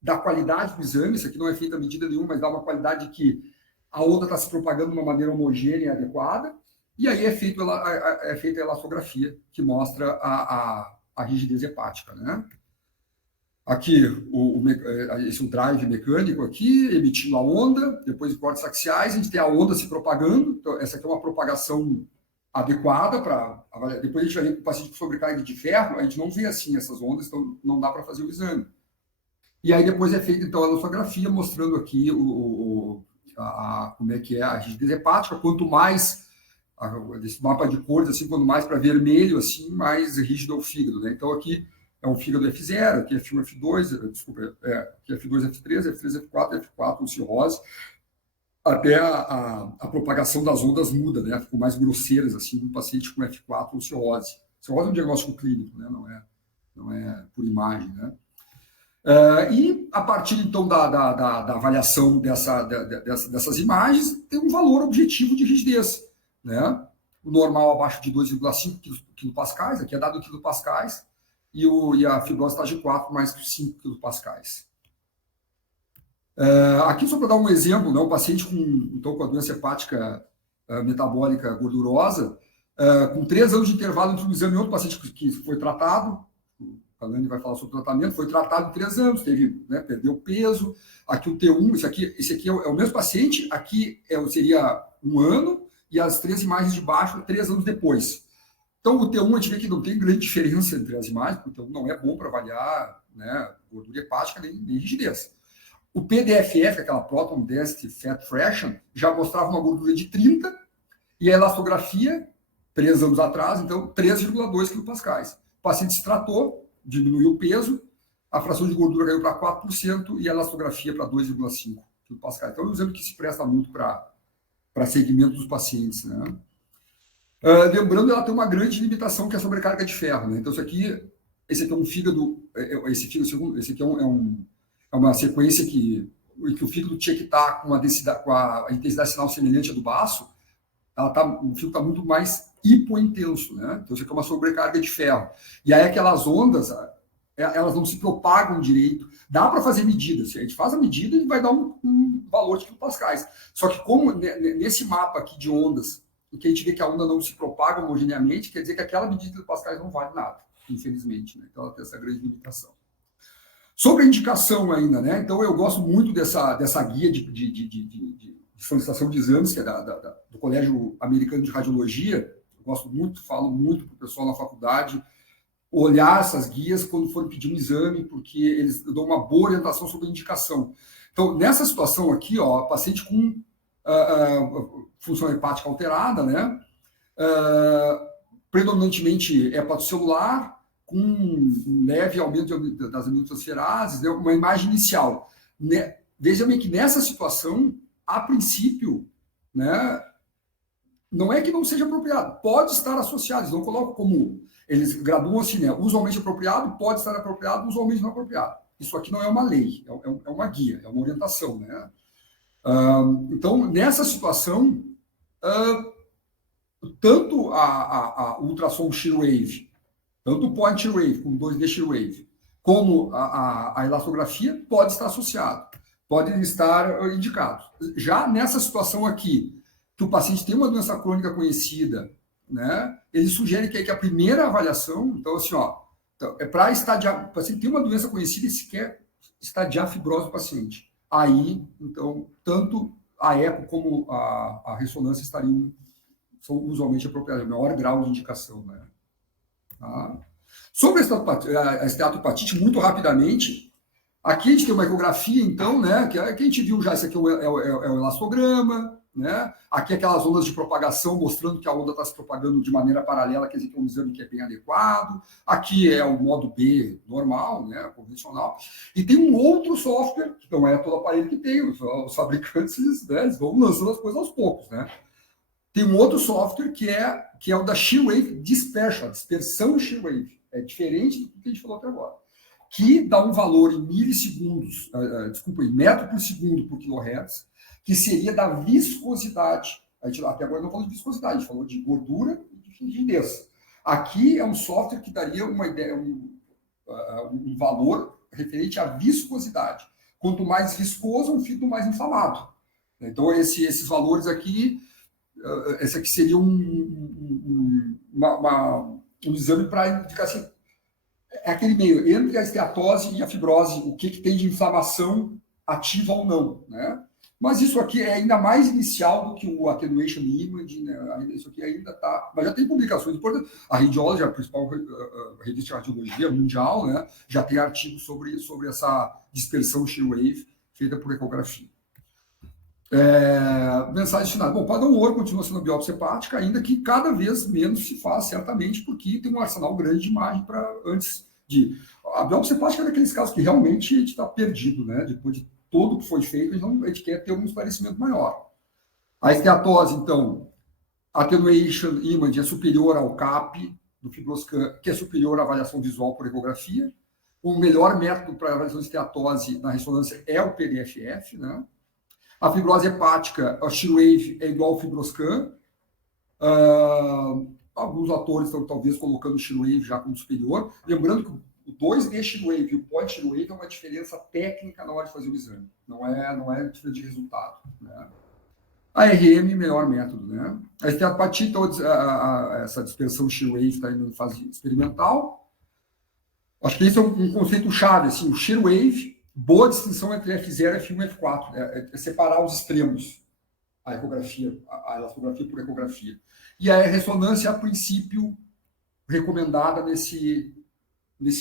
da qualidade do exame. Isso aqui não é feita a medida nenhuma, mas dá uma qualidade que a onda está se propagando de uma maneira homogênea e adequada. E aí é feita a elastografia, que mostra a rigidez hepática, né? Aqui, esse é um drive mecânico aqui, emitindo a onda, depois de cortes axiais, a gente tem a onda se propagando. Então, essa aqui é uma propagação adequada para avaliar. Depois a gente vai ver com o paciente com sobrecarga de ferro, a gente não vê assim essas ondas, então não dá para fazer o exame. E aí depois é feita, então, a elastografia, mostrando aqui como é que é a rigidez hepática. Quanto mais, esse mapa de cores, assim, quanto mais para vermelho, assim, mais rígido é o fígado, né? Então, aqui é um fígado F0, aqui é F1, F2, desculpa, aqui é F2, F3, F3, F4, F4, cirrose. Até a propagação das ondas muda, né? Ficam mais grosseiras, assim, no paciente com F4 ou cirrose. Cirrose é um diagnóstico clínico, né? Não é por imagem, né? E a partir, então, da avaliação dessas imagens, tem um valor objetivo de rigidez, né? O normal abaixo de 2,5 kPa, aqui é dado em kPa, e a fibrose estágio 4 mais que 5 kPa. Aqui, só para dar um exemplo, né, um paciente com a doença hepática metabólica gordurosa, com 3 anos de intervalo entre um exame e outro, paciente que foi tratado, a Lani vai falar sobre o tratamento, foi tratado em 3 anos, perdeu peso. Aqui o T1, esse aqui é o mesmo paciente, aqui seria 1 ano, e as 3 imagens de baixo, 3 anos depois. Então, o T1, a gente vê que não tem grande diferença entre as imagens, porque o T1 não é bom para avaliar, né, gordura hepática nem rigidez. O PDFF, aquela Proton Density Fat Fraction, já mostrava uma gordura de 30, e a elastografia, 3 anos atrás, então, 3,2 kPa. O paciente se tratou, diminuiu o peso, a fração de gordura caiu para 4% e a elastografia para 2,5 kPa. Então, é um exame que se presta muito para segmento dos pacientes, né? Lembrando, ela tem uma grande limitação, que é a sobrecarga de ferro, né? Então, esse aqui é um fígado, esse aqui é uma sequência que o fígado tinha que estar com a intensidade sinal semelhante à do baço, o fígado está muito mais hipointenso, né? Então, isso aqui é uma sobrecarga de ferro. E aí aquelas ondas, elas não se propagam direito. Dá para fazer medidas. A gente faz a medida e vai dar um valor de kPa. Só que como nesse mapa aqui de ondas, em que a gente vê que a onda não se propaga homogeneamente, quer dizer que aquela medida de kPa não vale nada, infelizmente, né? Então ela tem essa grande limitação. Sobre a indicação ainda, né? Então eu gosto muito dessa guia de solicitação de exames, que é do Colégio Americano de Radiologia. Eu gosto muito, falo muito para o pessoal na faculdade, olhar essas guias quando forem pedir um exame, porque eles dão uma boa orientação sobre a indicação. Então, nessa situação aqui, ó, paciente com função hepática alterada, né? Predominantemente hepatocelular, com um leve aumento das aminotransferases, né? Uma imagem inicial. Veja bem que nessa situação, a princípio, né, não é que não seja apropriado, pode estar associado, eles não colocam como, eles graduam assim, né, usualmente apropriado, pode estar apropriado, usualmente não apropriado. Isso aqui não é uma lei, é uma guia, é uma orientação, né? Então, nessa situação, tanto a ultrassom shear wave, tanto o point shear wave, como 2D shear wave, como a elastografia, pode estar associado, podem estar indicados. Já nessa situação aqui, que o paciente tem uma doença crônica conhecida, né, ele sugere que a primeira avaliação, então assim, ó, é para estadiar, o paciente tem uma doença conhecida e se quer estadiar a fibrose do paciente. Aí, então, tanto a eco como a ressonância são usualmente apropriadas, maior grau de indicação, né? Tá? Sobre a esteatopatite, muito rapidamente, aqui a gente tem uma ecografia, então, né, que a gente viu já, isso aqui é o elastograma, né? Aqui aquelas ondas de propagação mostrando que a onda está se propagando de maneira paralela, quer dizer que é um exame que é bem adequado. Aqui é o modo B normal, né, convencional. E tem um outro software, que não é todo aparelho que tem, os fabricantes eles vão lançando as coisas aos poucos, né? Tem um outro software que é o da shear wave dispersion, dispersão shear wave. É diferente do que a gente falou até agora. Que dá um valor em milissegundos, em metro por segundo por quilohertz, que seria da viscosidade. A gente até agora não falou de viscosidade, a gente falou de gordura e de rigidez. Aqui é um software que daria uma ideia, um valor referente à viscosidade. Quanto mais viscoso, um fluido mais inflamado. Então, esses valores aqui, esse aqui seria um exame para indicar assim, é aquele meio entre a esteatose e a fibrose, o que tem de inflamação ativa ou não, né? Mas isso aqui é ainda mais inicial do que o attenuation imaging, né? Isso aqui ainda está... Mas já tem publicações importantes. A Radiology, a principal revista de radiologia mundial, né, já tem artigos sobre essa dispersão shear wave feita por ecografia. Mensagem final. Bom, padrão ouro continua sendo biópsia hepática, ainda que cada vez menos se faz, certamente, porque tem um arsenal grande de imagem para antes de... A biópsia hepática é daqueles casos que realmente a gente está perdido, né? Depois de tudo que foi feito, a gente quer ter um esclarecimento maior. A esteatose, então, attenuation imaging é superior ao CAP do Fibroscan, que é superior à avaliação visual por ecografia. O melhor método para avaliação de esteatose na ressonância é o PDFF, né? A fibrose hepática, a shear wave é igual ao Fibroscan. Alguns autores estão talvez colocando o shear wave já como superior. Lembrando que o 2D shear wave e o point shear wave é uma diferença técnica na hora de fazer o exame. Não é diferença de resultado, né? A RM, melhor método, né? A esteatopatite, essa dispersão shear wave está indo em fase experimental. Acho que esse é um conceito chave, assim, o shear wave, boa distinção entre F0, F1 e F4, é separar os extremos, a ecografia, a elastografia por ecografia. E a ressonância, a princípio, recomendada nesse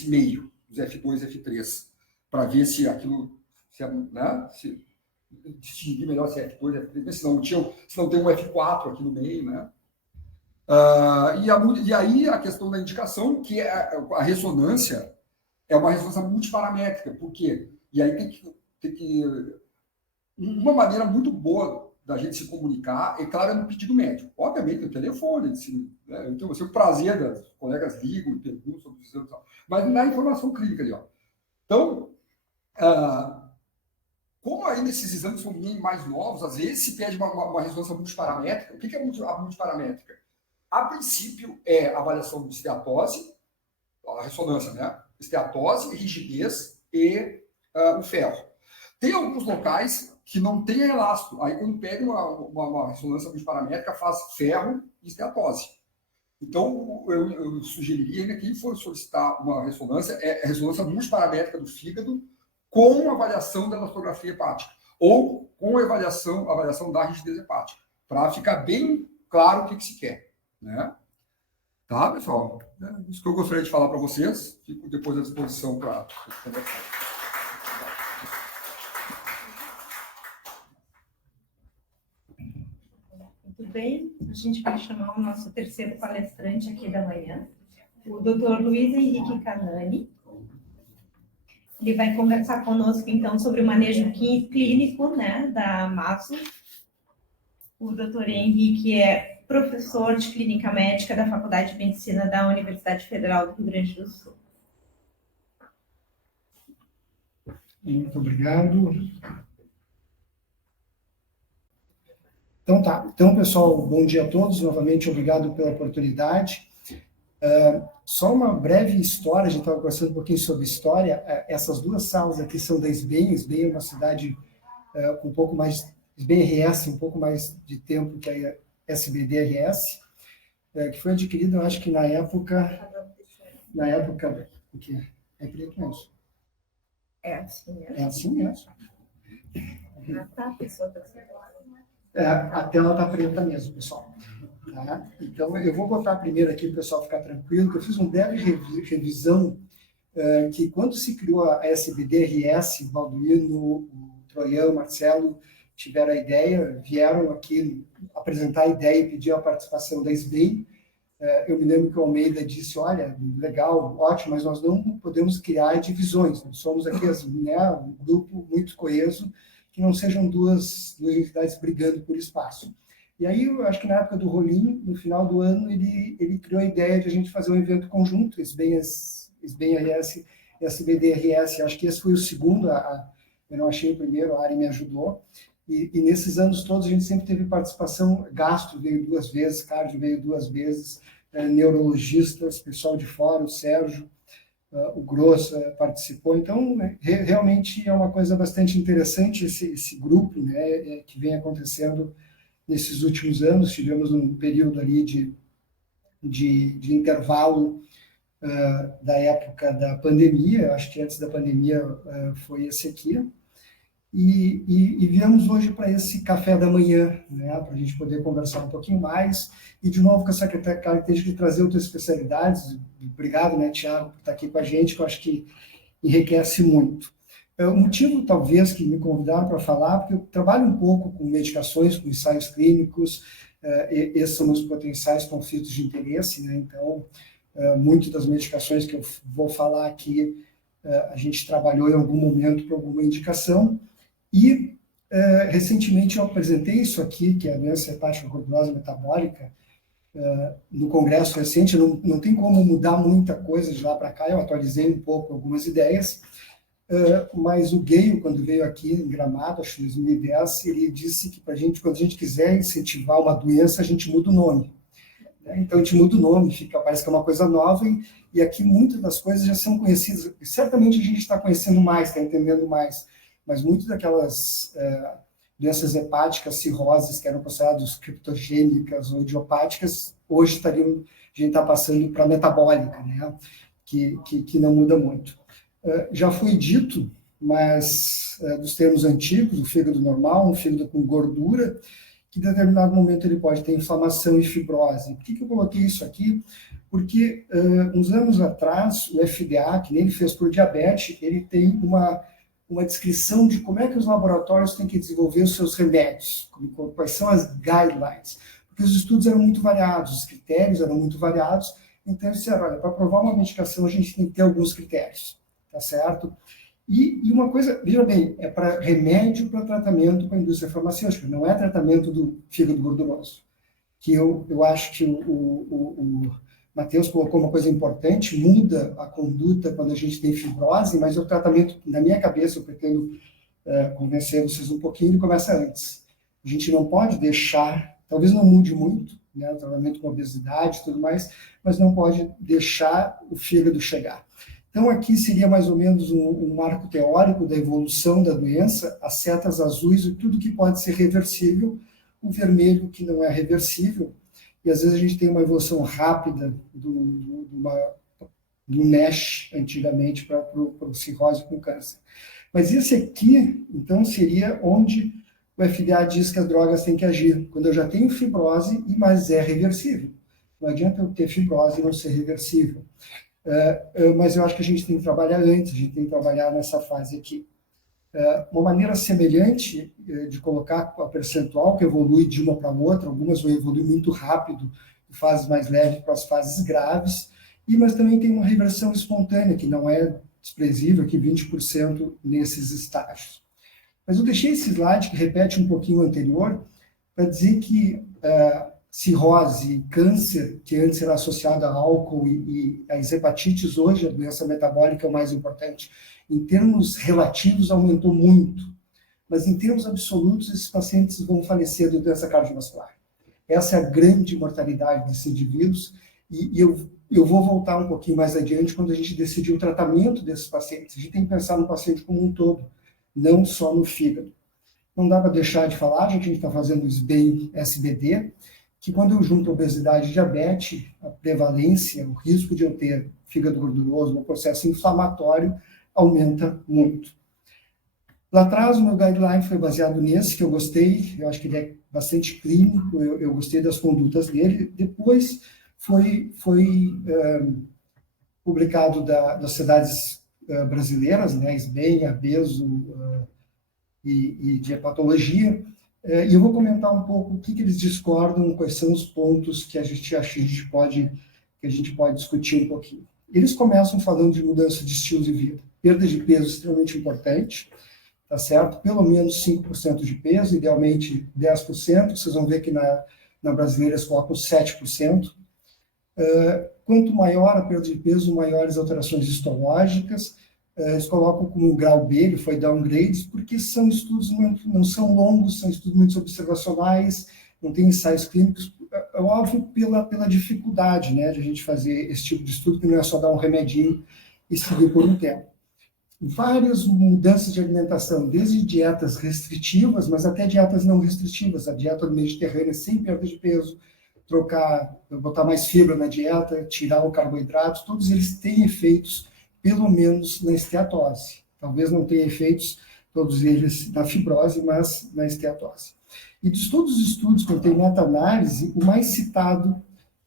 meio, os F2 e F3, para ver se aquilo, né, se distinguir melhor se é F2 e F3, se não tem um F4 aqui no meio, né? E aí a questão da indicação, que a ressonância é uma ressonância multiparamétrica, por quê? E aí tem que uma maneira muito boa da gente se comunicar, é claro, é no pedido médico. Obviamente, no telefone, assim, né? Eu tenho o prazer das colegas ligam e perguntam sobre os exames, mas na informação clínica ali, ó. Então, como ainda esses exames são bem mais novos, às vezes se pede uma ressonância multiparamétrica. O que é a multiparamétrica? A princípio, é a avaliação de esteatose, a ressonância, né? Esteatose, rigidez e o ferro. Tem alguns locais que não tem elasto. Aí, quando pega uma ressonância multiparamétrica, faz ferro e esteatose. Então, eu sugeriria ainda que quem for solicitar uma ressonância, é a ressonância multiparamétrica do fígado com avaliação da elastografia hepática. ou com avaliação da rigidez hepática, para ficar bem claro o que se quer, né? Tá, pessoal? É isso que eu gostaria de falar para vocês. Fico depois à disposição para conversar. Muito bem, a gente vai chamar o nosso terceiro palestrante aqui da manhã, o Dr. Luiz Henrique Canani. Ele vai conversar conosco, então, sobre o manejo clínico, né, da MASO. O Dr. Henrique é professor de Clínica Médica da Faculdade de Medicina da Universidade Federal do Rio Grande do Sul. Muito obrigado. Então tá. Então, pessoal, bom dia a todos. Novamente, obrigado pela oportunidade. Só uma breve história, a gente estava conversando um pouquinho sobre história. Essas duas salas aqui são da SBEM. SBEM é uma cidade com um pouco mais... SBEM-RS, um pouco mais de tempo que a SBD-RS, que foi adquirida, eu acho que na época... O que é preto mesmo. É assim mesmo. É assim mesmo. Tá, pessoal, tá certo. A tela está preta mesmo, pessoal. Tá? Então, eu vou botar primeiro aqui para o pessoal ficar tranquilo, que eu fiz uma breve revisão que quando se criou a SBD-RS, o Balduino, o Troian, o Marcelo tiveram a ideia, vieram aqui apresentar a ideia e pedir a participação da SBEM. Eu me lembro que o Almeida disse, olha, legal, ótimo, mas nós não podemos criar divisões, nós somos aqui um grupo muito coeso, que não sejam duas entidades brigando por espaço. E aí, eu acho que na época do Rolinho, no final do ano, ele criou a ideia de a gente fazer um evento conjunto, SBEM-RS e SBD-RS, acho que esse foi o segundo, eu não achei o primeiro, a Ari me ajudou, e nesses anos todos a gente sempre teve participação, gastro veio 2 vezes, cardio veio 2 vezes, neurologistas, pessoal de fora, o Sérgio, o Grossa participou, então realmente é uma coisa bastante interessante esse grupo, né, que vem acontecendo nesses últimos anos. Tivemos um período ali de intervalo da época da pandemia, acho que antes da pandemia foi esse aqui, e viemos hoje para esse café da manhã, né, para a gente poder conversar um pouquinho mais, e de novo com essa característica de trazer outras especialidades. Obrigado, né, Tiago, por estar aqui com a gente, que eu acho que enriquece muito. O motivo, talvez, que me convidaram para falar, porque eu trabalho um pouco com medicações, com ensaios clínicos, esses são os potenciais conflitos de interesse, né, então, muitas das medicações que eu vou falar aqui, a gente trabalhou em algum momento para alguma indicação, e recentemente eu apresentei isso aqui, que é a doença hepática gordurosa metabólica, no congresso recente. Não tem como mudar muita coisa de lá para cá, eu atualizei um pouco algumas ideias, mas o Gale, quando veio aqui em Gramado, acho que em 2010, ele disse que para quando a gente quiser incentivar uma doença, a gente muda o nome. Então, a gente muda o nome, parece que é uma coisa nova, e aqui muitas das coisas já são conhecidas. Certamente a gente está conhecendo mais, está entendendo mais, mas muitas daquelas doenças hepáticas, cirroses, que eram consideradas criptogênicas ou idiopáticas, hoje a gente está passando para metabólica, né? que não muda muito. Já foi dito, mas dos termos antigos, o fígado normal, um fígado com gordura, que em determinado momento ele pode ter inflamação e fibrose. Por que eu coloquei isso aqui? Porque uns anos atrás, o FDA, que nem ele fez por diabetes, ele tem uma descrição de como é que os laboratórios têm que desenvolver os seus remédios, quais são as guidelines, porque os estudos eram muito variados, os critérios eram muito variados, então eles disseram, olha, para provar uma medicação a gente tem que ter alguns critérios, tá certo? E uma coisa, veja bem, é para remédio para tratamento com a indústria farmacêutica, não é tratamento do fígado gorduroso, que eu acho que o Matheus colocou uma coisa importante, muda a conduta quando a gente tem fibrose, mas o tratamento, na minha cabeça, eu pretendo convencer vocês um pouquinho, ele começa antes. A gente não pode deixar, talvez não mude muito, né, o tratamento com obesidade e tudo mais, mas não pode deixar o fígado chegar. Então, aqui seria mais ou menos um marco teórico da evolução da doença, as setas azuis e tudo que pode ser reversível, o vermelho que não é reversível, e às vezes a gente tem uma evolução rápida de uma do NASH, antigamente, para o cirrose com câncer. Mas esse aqui, então, seria onde o FDA diz que as drogas têm que agir, quando eu já tenho fibrose, mas é reversível. Não adianta eu ter fibrose e não ser reversível. Mas eu acho que a gente tem que trabalhar antes, a gente tem que trabalhar nessa fase aqui. Uma maneira semelhante de colocar a percentual que evolui de uma para outra, algumas vão evoluir muito rápido, de fases mais leves para as fases graves, mas também tem uma reversão espontânea, que não é desprezível, que 20% nesses estágios. Mas eu deixei esse slide, que repete um pouquinho o anterior, para dizer que cirrose, câncer, que antes era associado a álcool e as hepatites, hoje a doença metabólica é o mais importante. Em termos relativos, aumentou muito, mas em termos absolutos, esses pacientes vão falecer de doença cardiovascular. Essa é a grande mortalidade desses indivíduos, e eu vou voltar um pouquinho mais adiante quando a gente decidir o tratamento desses pacientes. A gente tem que pensar no paciente como um todo, não só no fígado. Não dá para deixar de falar, já que a gente está fazendo o SBD, que quando eu junto obesidade e diabetes, a prevalência, o risco de eu ter fígado gorduroso, um processo inflamatório, aumenta muito. Lá atrás, o meu guideline foi baseado nesse, que eu gostei, eu acho que ele é bastante clínico, eu gostei das condutas dele. Depois foi publicado das sociedades brasileiras, né, SBEM, ABESO e de hepatologia, e eu vou comentar um pouco o que eles discordam, quais são os pontos que a gente acha que a gente pode discutir um pouquinho. Eles começam falando de mudança de estilo de vida. Perda de peso é extremamente importante, tá certo? Pelo menos 5% de peso, idealmente 10%. Vocês vão ver que na brasileira eles colocam 7%. Quanto maior a perda de peso, maiores alterações histológicas. Eles colocam como grau B, ele foi downgrade, porque são estudos não são longos, são estudos muito observacionais, não tem ensaios clínicos. É óbvio pela dificuldade, né, de a gente fazer esse tipo de estudo, que não é só dar um remedinho e seguir por um tempo. Várias mudanças de alimentação, desde dietas restritivas, mas até dietas não restritivas. A dieta mediterrânea sem perda de peso, botar mais fibra na dieta, tirar o carboidrato, todos eles têm efeitos, pelo menos na esteatose. Talvez não tenha efeitos, todos eles, na fibrose, mas na esteatose. E de todos os estudos que eu tenho meta-análise, o mais citado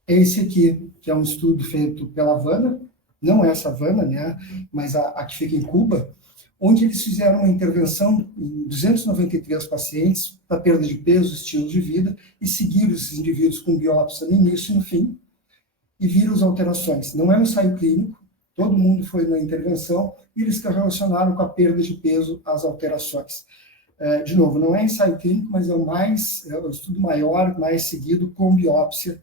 é esse aqui, que é um estudo feito pela Havana, não é essa Havana, né, mas a que fica em Cuba, onde eles fizeram uma intervenção em 293 pacientes para perda de peso, estilo de vida, e seguiram esses indivíduos com biópsia no início e no fim, e viram as alterações. Não é um ensaio clínico, todo mundo foi na intervenção, e eles relacionaram com a perda de peso as alterações. De novo, não é ensaio clínico, mas é o estudo maior, mais seguido com biópsia,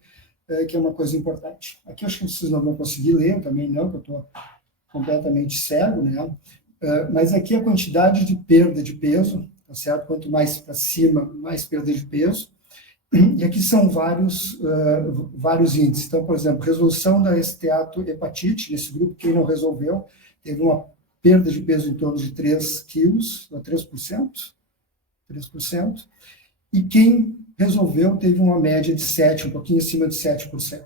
que é uma coisa importante. Aqui eu acho que vocês não vão conseguir ler, eu também não, porque eu estou completamente cego, né? Mas aqui a quantidade de perda de peso, tá certo? Quanto mais para cima, mais perda de peso. E aqui são vários índices. Então, por exemplo, resolução da esteatohepatite, nesse grupo, quem não resolveu, teve uma perda de peso em torno de 3 quilos, 3%, e quem resolveu teve uma média de 7%, um pouquinho acima de 7%,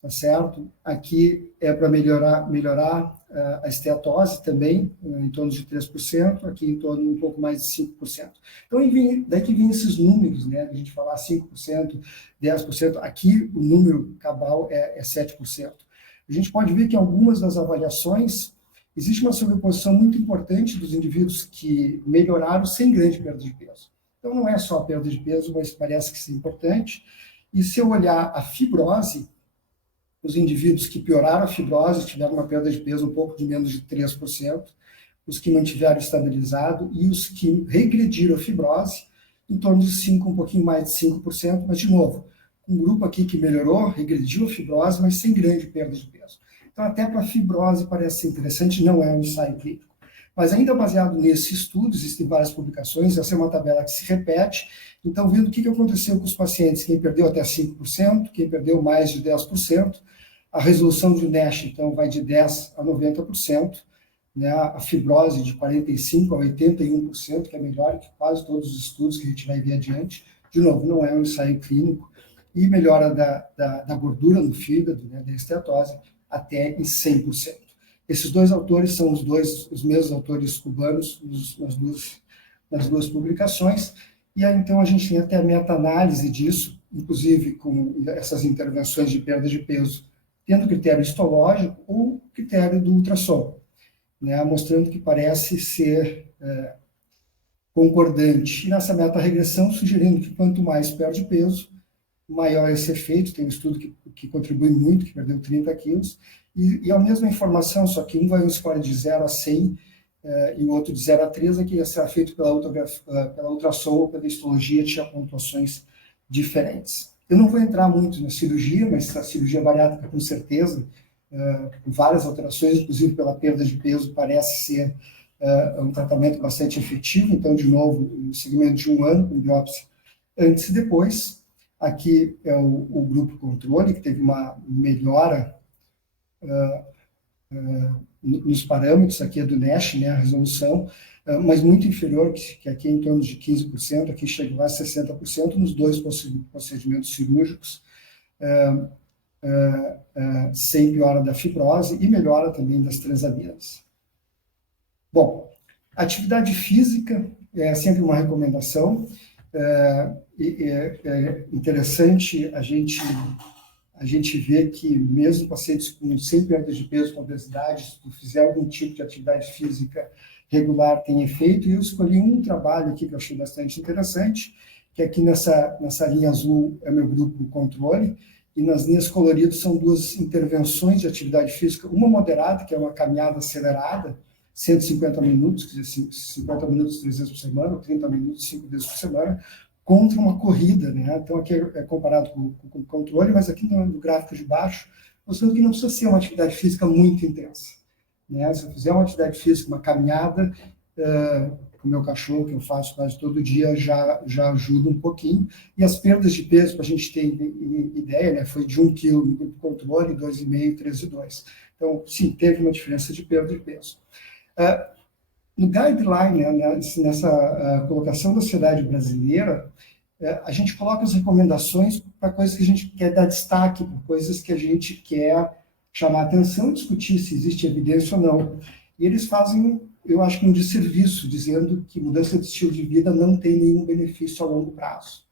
tá certo? Aqui é para melhorar a esteatose também, em torno de 3%, aqui em torno de um pouco mais de 5%. Então, daí que vem esses números, né? A gente falar 5%, 10%, aqui o número cabal é 7%. A gente pode ver que em algumas das avaliações existe uma sobreposição muito importante dos indivíduos que melhoraram sem grande perda de peso. Então, não é só a perda de peso, mas parece que isso é importante. E se eu olhar a fibrose, os indivíduos que pioraram a fibrose tiveram uma perda de peso um pouco de menos de 3%, os que mantiveram estabilizado e os que regrediram a fibrose em torno de 5%, um pouquinho mais de 5%, mas, de novo, um grupo aqui que melhorou, regrediu a fibrose, mas sem grande perda de peso. Então, até para a fibrose parece ser interessante, não é um ensaio clínico. Mas ainda baseado nesse estudo, existem várias publicações, essa é uma tabela que se repete, então vendo o que aconteceu com os pacientes, quem perdeu até 5%, quem perdeu mais de 10%, a resolução de NASH, então, vai de 10% a 90%, né? A fibrose de 45% a 81%, que é melhor que quase todos os estudos que a gente vai ver adiante. De novo, não é um ensaio clínico, e melhora da gordura no fígado, né, da esteatose, até em 100%. Esses dois autores são os mesmos autores cubanos nas duas publicações, e aí, então a gente tem até a meta-análise disso, inclusive com essas intervenções de perda de peso, tendo critério histológico ou critério do ultrassom, né, mostrando que parece ser concordante. E nessa meta-regressão, sugerindo que quanto mais perde peso, maior esse efeito. Tem um estudo que contribui muito, que perdeu 30 quilos, e a mesma informação, só que um vai um score de 0 a 100 e o outro de 0 a 3, que ia ser feito pela ultrassom ou pela histologia, tinha pontuações diferentes. Eu não vou entrar muito na cirurgia, mas a cirurgia bariátrica, com certeza, com várias alterações, inclusive pela perda de peso, parece ser um tratamento bastante efetivo. Então, de novo, no segmento de 1 ano, com biópsia antes e depois. Aqui é o grupo controle, que teve uma melhora nos parâmetros, aqui é do NASH, né, a resolução, mas muito inferior, que aqui é em torno de 15%, aqui chegou a 60% nos 2 procedimentos cirúrgicos, sem piora da fibrose e melhora também das transaminas. Bom, atividade física é sempre uma recomendação. É interessante a gente ver que mesmo pacientes sem perda de peso, com obesidade, se tu fizer algum tipo de atividade física regular, tem efeito. E eu escolhi um trabalho aqui que eu achei bastante interessante, que aqui nessa linha azul é meu grupo controle, e nas linhas coloridas são 2 intervenções de atividade física, uma moderada, que é uma caminhada acelerada, 150 minutos, quer dizer, 50 minutos 3 vezes por semana, ou 30 minutos 5 vezes por semana, contra uma corrida, né? Então, aqui é comparado com o controle, mas aqui no gráfico de baixo, mostrando que não precisa ser uma atividade física muito intensa, né? Se eu fizer uma atividade física, uma caminhada, com o meu cachorro, que eu faço quase todo dia, já ajuda um pouquinho. E as perdas de peso, para a gente ter ideia, né, foi de 1 kg no grupo controle, 2,5, 13,2. Então, sim, teve uma diferença de perda de peso. No guideline, né, nessa colocação da sociedade brasileira, a gente coloca as recomendações para coisas que a gente quer dar destaque, para coisas que a gente quer chamar atenção, discutir se existe evidência ou não. E eles fazem, eu acho que um desserviço, dizendo que mudança de estilo de vida não tem nenhum benefício a longo prazo.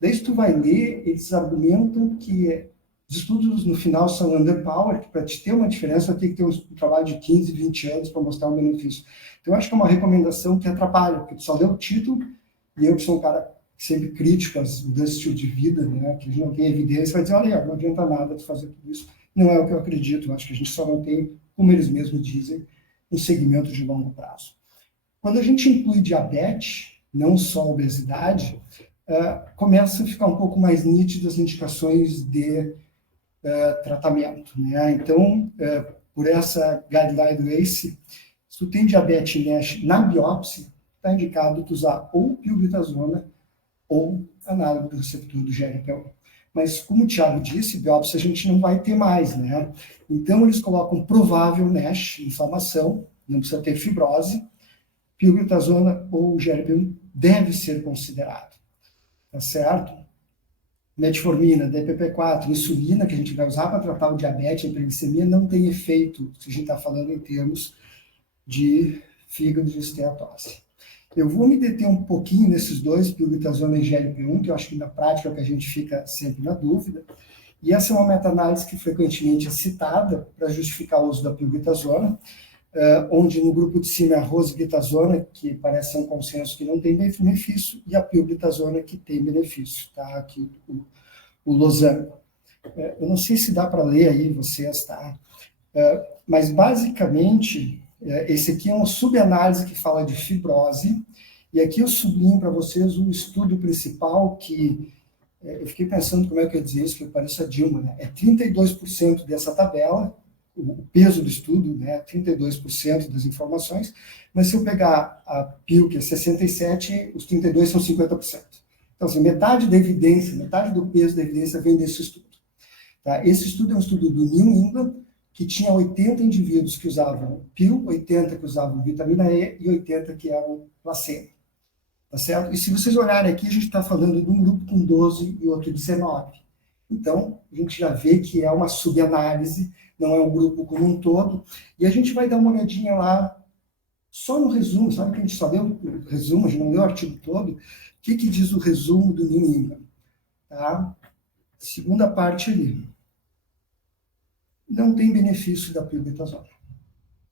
Daí, se tu vai ler, eles argumentam que os estudos, no final, são underpowered, que para te ter uma diferença, tem que ter um trabalho de 15, 20 anos para mostrar um benefício. Então, eu acho que é uma recomendação que atrapalha, porque tu só lê o título, e eu, que sou um cara sempre crítico às mudanças de estilo de vida, né, que a gente não tem evidência, vai dizer, olha, não adianta nada de fazer tudo isso. Não é o que eu acredito, eu acho que a gente só não tem, como eles mesmos dizem, um segmento de longo prazo. Quando a gente inclui diabetes, não só obesidade, começa a ficar um pouco mais nítidas as indicações de tratamento, né? Então, por essa guideline do ACE, se tu tem diabetes NASH na biópsia, está indicado tu usar ou pioglitazona ou análogo do receptor do GLP-1. Mas, como o Thiago disse, biópsia a gente não vai ter mais, né? Então, eles colocam provável NASH, inflamação, não precisa ter fibrose, pioglitazona ou GLP-1 deve ser considerado, tá certo? Metformina, DPP-4, insulina, que a gente vai usar para tratar o diabetes, a hiperglicemia, não tem efeito, se a gente está falando em termos de fígado de esteatose. Eu vou me deter um pouquinho nesses dois, pioglitazona e GLP-1, que eu acho que na prática é o que a gente fica sempre na dúvida, e essa é uma meta-análise que frequentemente é citada para justificar o uso da pioglitazona, onde no grupo de cima é a rosiglitazona, que parece ser um consenso que não tem benefício, e a pioglitazona que tem benefício, tá? Aqui o Lozano. Eu não sei se dá para ler aí vocês, tá? Mas basicamente, esse aqui é uma subanálise que fala de fibrose, e aqui eu sublinho para vocês o estudo principal que, eu fiquei pensando como é que eu ia dizer isso, que parece a Dilma, né? É 32% dessa tabela, o peso do estudo, né, 32% das informações, mas se eu pegar a PIL, que é 67%, os 32% são 50%. Então, assim, metade da evidência, metade do peso da evidência vem desse estudo. Tá? Esse estudo é um estudo do New England, que tinha 80 indivíduos que usavam PIL, 80 que usavam vitamina E e 80 que eram placebo. Tá certo? E se vocês olharem aqui, a gente está falando de um grupo com 12 e outro 19. Então, a gente já vê que é uma subanálise não é o grupo como um todo. E a gente vai dar uma olhadinha lá, só no resumo, sabe que a gente só leu o resumo, a gente não leu o artigo todo. O que diz o resumo do New England? Tá? Segunda parte ali. Não tem benefício da pioglitazona.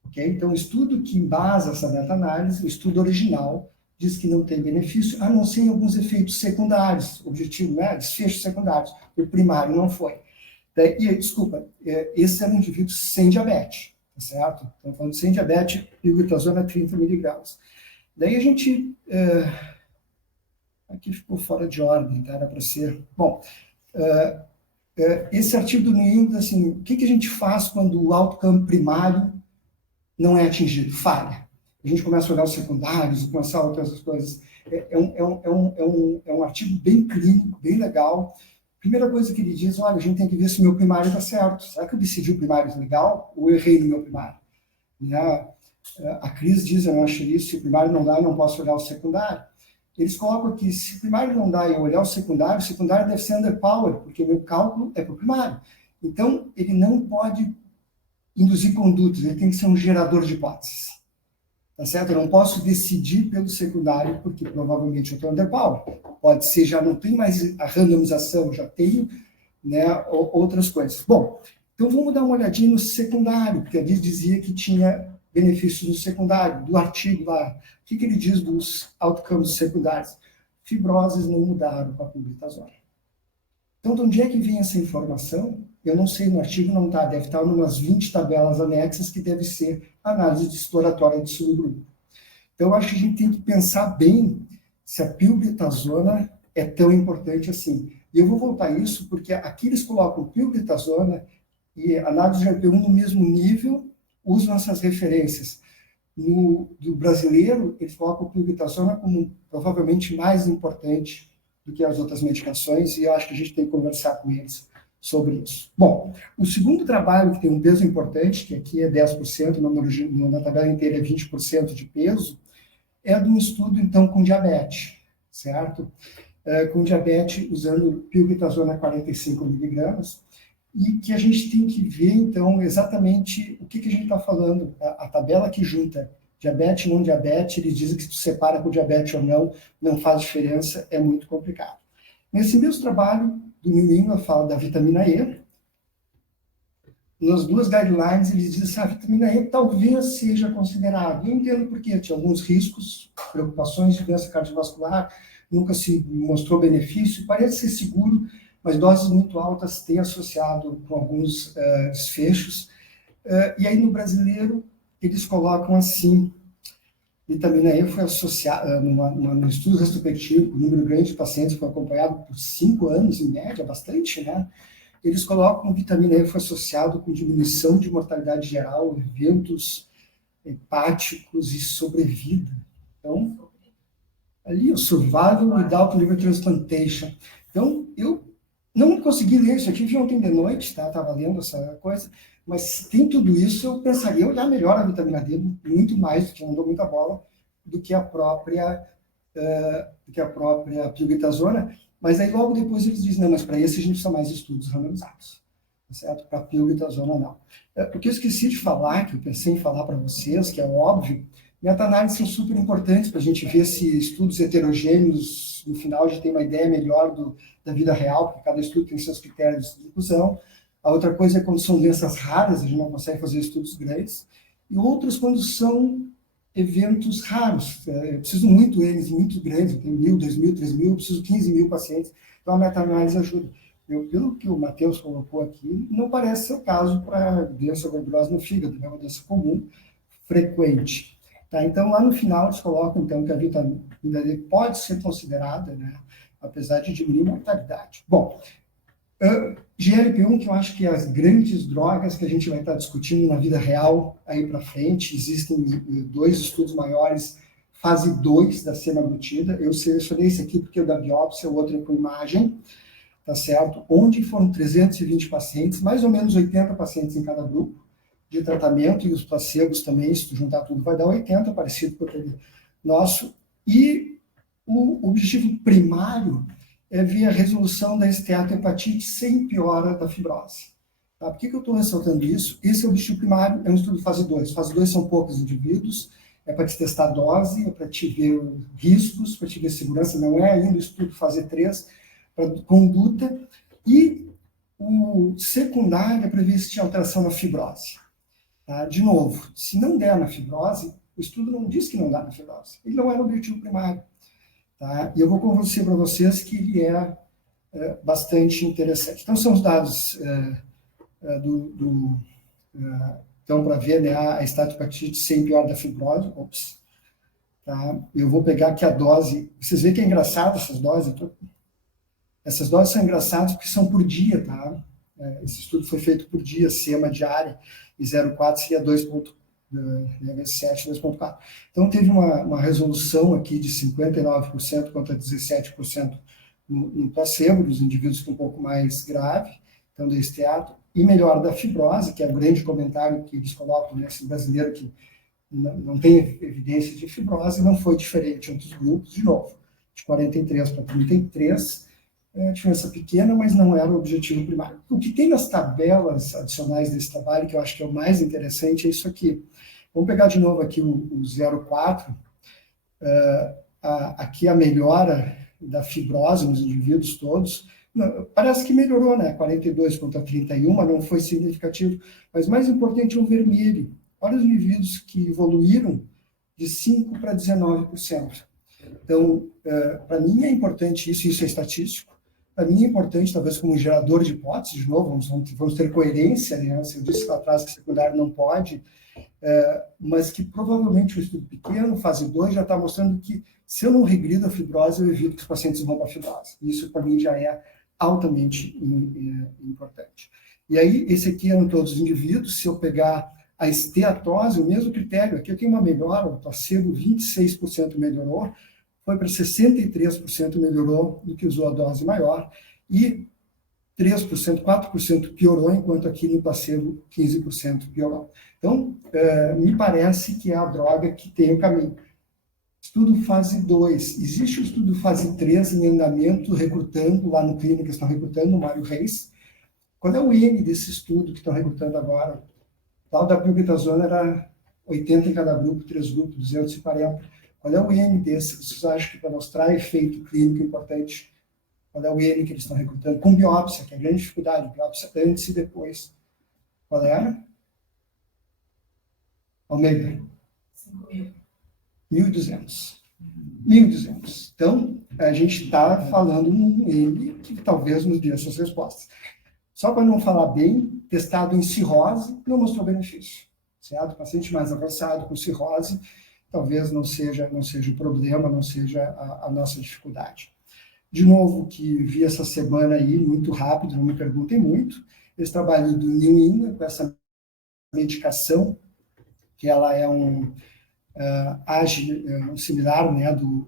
Okay? Então, o estudo que embasa essa meta-análise, o estudo original, diz que não tem benefício, a não ser em alguns efeitos secundários, objetivo, né? Desfechos secundários. O primário não foi. Desculpa, esse era um indivíduo sem diabetes, tá certo? Então, falando sem diabetes, pioglitazona 30 miligramas. Daí a gente... aqui ficou fora de ordem, tá? Era para ser... Bom, esse artigo do New England, assim, o que a gente faz quando o outcome primário não é atingido? Falha. A gente começa a olhar os secundários, começar outras coisas. É um artigo bem clínico, bem legal. Primeira coisa que ele diz, olha, a gente tem que ver se o meu primário está certo. Será que eu decidi o primário legal ou eu errei no meu primário? A Cris diz, eu não acho isso, se o primário não dá, eu não posso olhar o secundário. Eles colocam aqui, se o primário não dá e eu olhar o secundário deve ser underpowered, porque o meu cálculo é para o primário. Então, ele não pode induzir condutas, ele tem que ser um gerador de hipóteses. Tá certo? Eu não posso decidir pelo secundário, porque provavelmente eu estou underpowered. Pode ser, já não tem mais a randomização, já tenho, né, outras coisas. Bom, então vamos dar uma olhadinha no secundário, porque ali dizia que tinha benefícios no secundário, do artigo lá. O que ele diz dos outcomes secundários? Fibroses não mudaram com a pioglitazona. Então, de onde é que vem essa informação? Eu não sei, no artigo não está, deve estar em umas 20 tabelas anexas, que deve ser análise exploratória de subgrupo. Então, eu acho que a gente tem que pensar bem se a pioglitazona é tão importante assim. E eu vou voltar a isso, porque aqui eles colocam pioglitazona e análise de GLP-1 no mesmo nível, usam essas referências. Do brasileiro, eles colocam a pioglitazona como provavelmente mais importante do que as outras medicações, e eu acho que a gente tem que conversar com eles sobre isso. Bom, o segundo trabalho que tem um peso importante, que aqui é 10%, na tabela inteira é 20% de peso, é de um estudo, então, com diabetes, certo? Com diabetes, usando pioglitazona 45 miligramas, e que a gente tem que ver, então, exatamente o que a gente está falando. A tabela que junta diabetes e não diabetes, eles dizem que se tu separa com diabetes ou não faz diferença, é muito complicado. Nesse mesmo trabalho, do New England, fala da vitamina E. Nas duas guidelines, eles dizem que a vitamina E talvez seja considerada. Eu entendo porque tinha alguns riscos, preocupações de doença cardiovascular, nunca se mostrou benefício, parece ser seguro, mas doses muito altas têm associado com alguns desfechos. E aí, no brasileiro, eles colocam assim, vitamina E foi associada, num estudo retrospectivo, um número grande de pacientes foi acompanhado por 5 anos, em média, bastante, né? Eles colocam que vitamina E foi associado com diminuição de mortalidade geral, eventos hepáticos e sobrevida. Então, ali, o survival without liver transplantation. Então, eu não consegui ler isso aqui, vi ontem de noite, tá? Estava lendo essa coisa, mas tem tudo isso, eu pensaria em olhar melhor a vitamina D, muito mais, que não dou muita bola, do que a própria pioglitazona, mas aí logo depois eles dizem, não, mas para esse a gente precisa mais estudos randomizados, tá certo? Para a pioglitazona não. Porque eu esqueci de falar, que eu pensei em falar para vocês, que é óbvio, meta-análises são super importantes para a gente ver se estudos heterogêneos, no final a gente tem uma ideia melhor da vida real, porque cada estudo tem seus critérios de inclusão. A outra coisa é quando são doenças raras, a gente não consegue fazer estudos grandes. E outras quando são eventos raros. Eu preciso muito deles, muito grandes, eu tenho 1.000, 2.000, 3.000, eu preciso 15.000 pacientes. Então a meta-análise ajuda. Pelo que o Matheus colocou aqui, não parece ser o caso para doença gordurosa no fígado, é uma doença comum, frequente. Tá? Então, lá no final, eles colocam então, que a vitamina D pode ser considerada, né, apesar de diminuir a mortalidade. Bom, GLP-1, que eu acho que é as grandes drogas que a gente vai estar discutindo na vida real aí para frente, existem 2 estudos maiores, fase 2 da semaglutida. Eu selecionei esse aqui porque é o da biópsia, o outro é com imagem, tá certo? Onde foram 320 pacientes, mais ou menos 80 pacientes em cada grupo de tratamento, e os placebos também, se tu juntar tudo, vai dar 80, parecido com aquele nosso. E o objetivo primário é ver a resolução da esteatohepatite sem piora da fibrose. Tá? Por que eu estou ressaltando isso? Esse é o objetivo primário, é um estudo fase 2. Fase 2 são poucos indivíduos, é para te testar a dose, é para te ver riscos, para te ver segurança, não é ainda o estudo fase 3, para conduta, e o secundário é para ver se tinha alteração na fibrose. Tá? De novo, se não der na fibrose, o estudo não diz que não dá na fibrose. Ele não é o objetivo primário. Tá? E eu vou convencer para vocês que ele é bastante interessante. Então, são os dados então, para ver, né, a estatopatite sem pior da fibrose. Ops. Tá? Eu vou pegar aqui a dose. Vocês veem que é engraçado essas doses? Essas doses são engraçadas porque são por dia, tá? Esse estudo foi feito por dia, SEMA diária, e 0,4 seria 2,7, 2,4. Então, teve uma resolução aqui de 59% contra 17% no placebo, dos indivíduos com um pouco mais grave, então, desse teatro, e melhora da fibrose, que é o grande comentário que eles colocam, né, esse brasileiro que não tem evidência de fibrose, não foi diferente entre os grupos, de novo, de 43 para 33, diferença pequena, mas não era o objetivo primário. O que tem nas tabelas adicionais desse trabalho, que eu acho que é o mais interessante, é isso aqui. Vamos pegar de novo aqui o 0,4, aqui a melhora da fibrose nos indivíduos todos, parece que melhorou, né? 42 contra 31, não foi significativo, mas mais importante é o vermelho. Olha os indivíduos que evoluíram de 5% para 19%. Então, para mim é importante isso é estatístico. Para mim é importante, talvez como gerador de hipóteses, de novo, vamos ter coerência, né? Se eu disse lá atrás que secundário não pode, mas que provavelmente o estudo pequeno, fase 2, já está mostrando que se eu não regrido a fibrose, eu evito que os pacientes vão para a fibrose. Isso, para mim, já é altamente importante. E aí, esse aqui é em todos os indivíduos. Se eu pegar a esteatose, o mesmo critério, aqui eu tenho uma melhora, o placebo 26% melhorou, foi para 63% melhorou do que usou a dose maior, e 3%, 4% piorou, enquanto aqui no placebo 15% piorou. Então, me parece que é a droga que tem o caminho. Estudo fase 2. Existe o estudo fase 3 em andamento, recrutando, lá no clínico estão recrutando, o Mário Reis. Qual é o N desse estudo que estão recrutando agora? Tal da pioglitazona era 80 em cada grupo, 3 grupos, 240. Qual é o N desse? Vocês acham que para mostrar efeito clínico importante, qual é o N que eles estão recrutando? Com biópsia, que é a grande dificuldade, biópsia antes e depois. Qual era? Almeida? 5.000. 1.200. 1.200. Então, a gente está falando num N que talvez nos dê essas respostas. Só para não falar bem, testado em cirrose, não mostrou benefício. Certo? Paciente mais avançado com cirrose, talvez não seja o problema, não seja a nossa dificuldade. De novo, que vi essa semana aí, muito rápido, não me perguntem muito, esse trabalho do New England, com essa medicação, que ela é age similar, né, do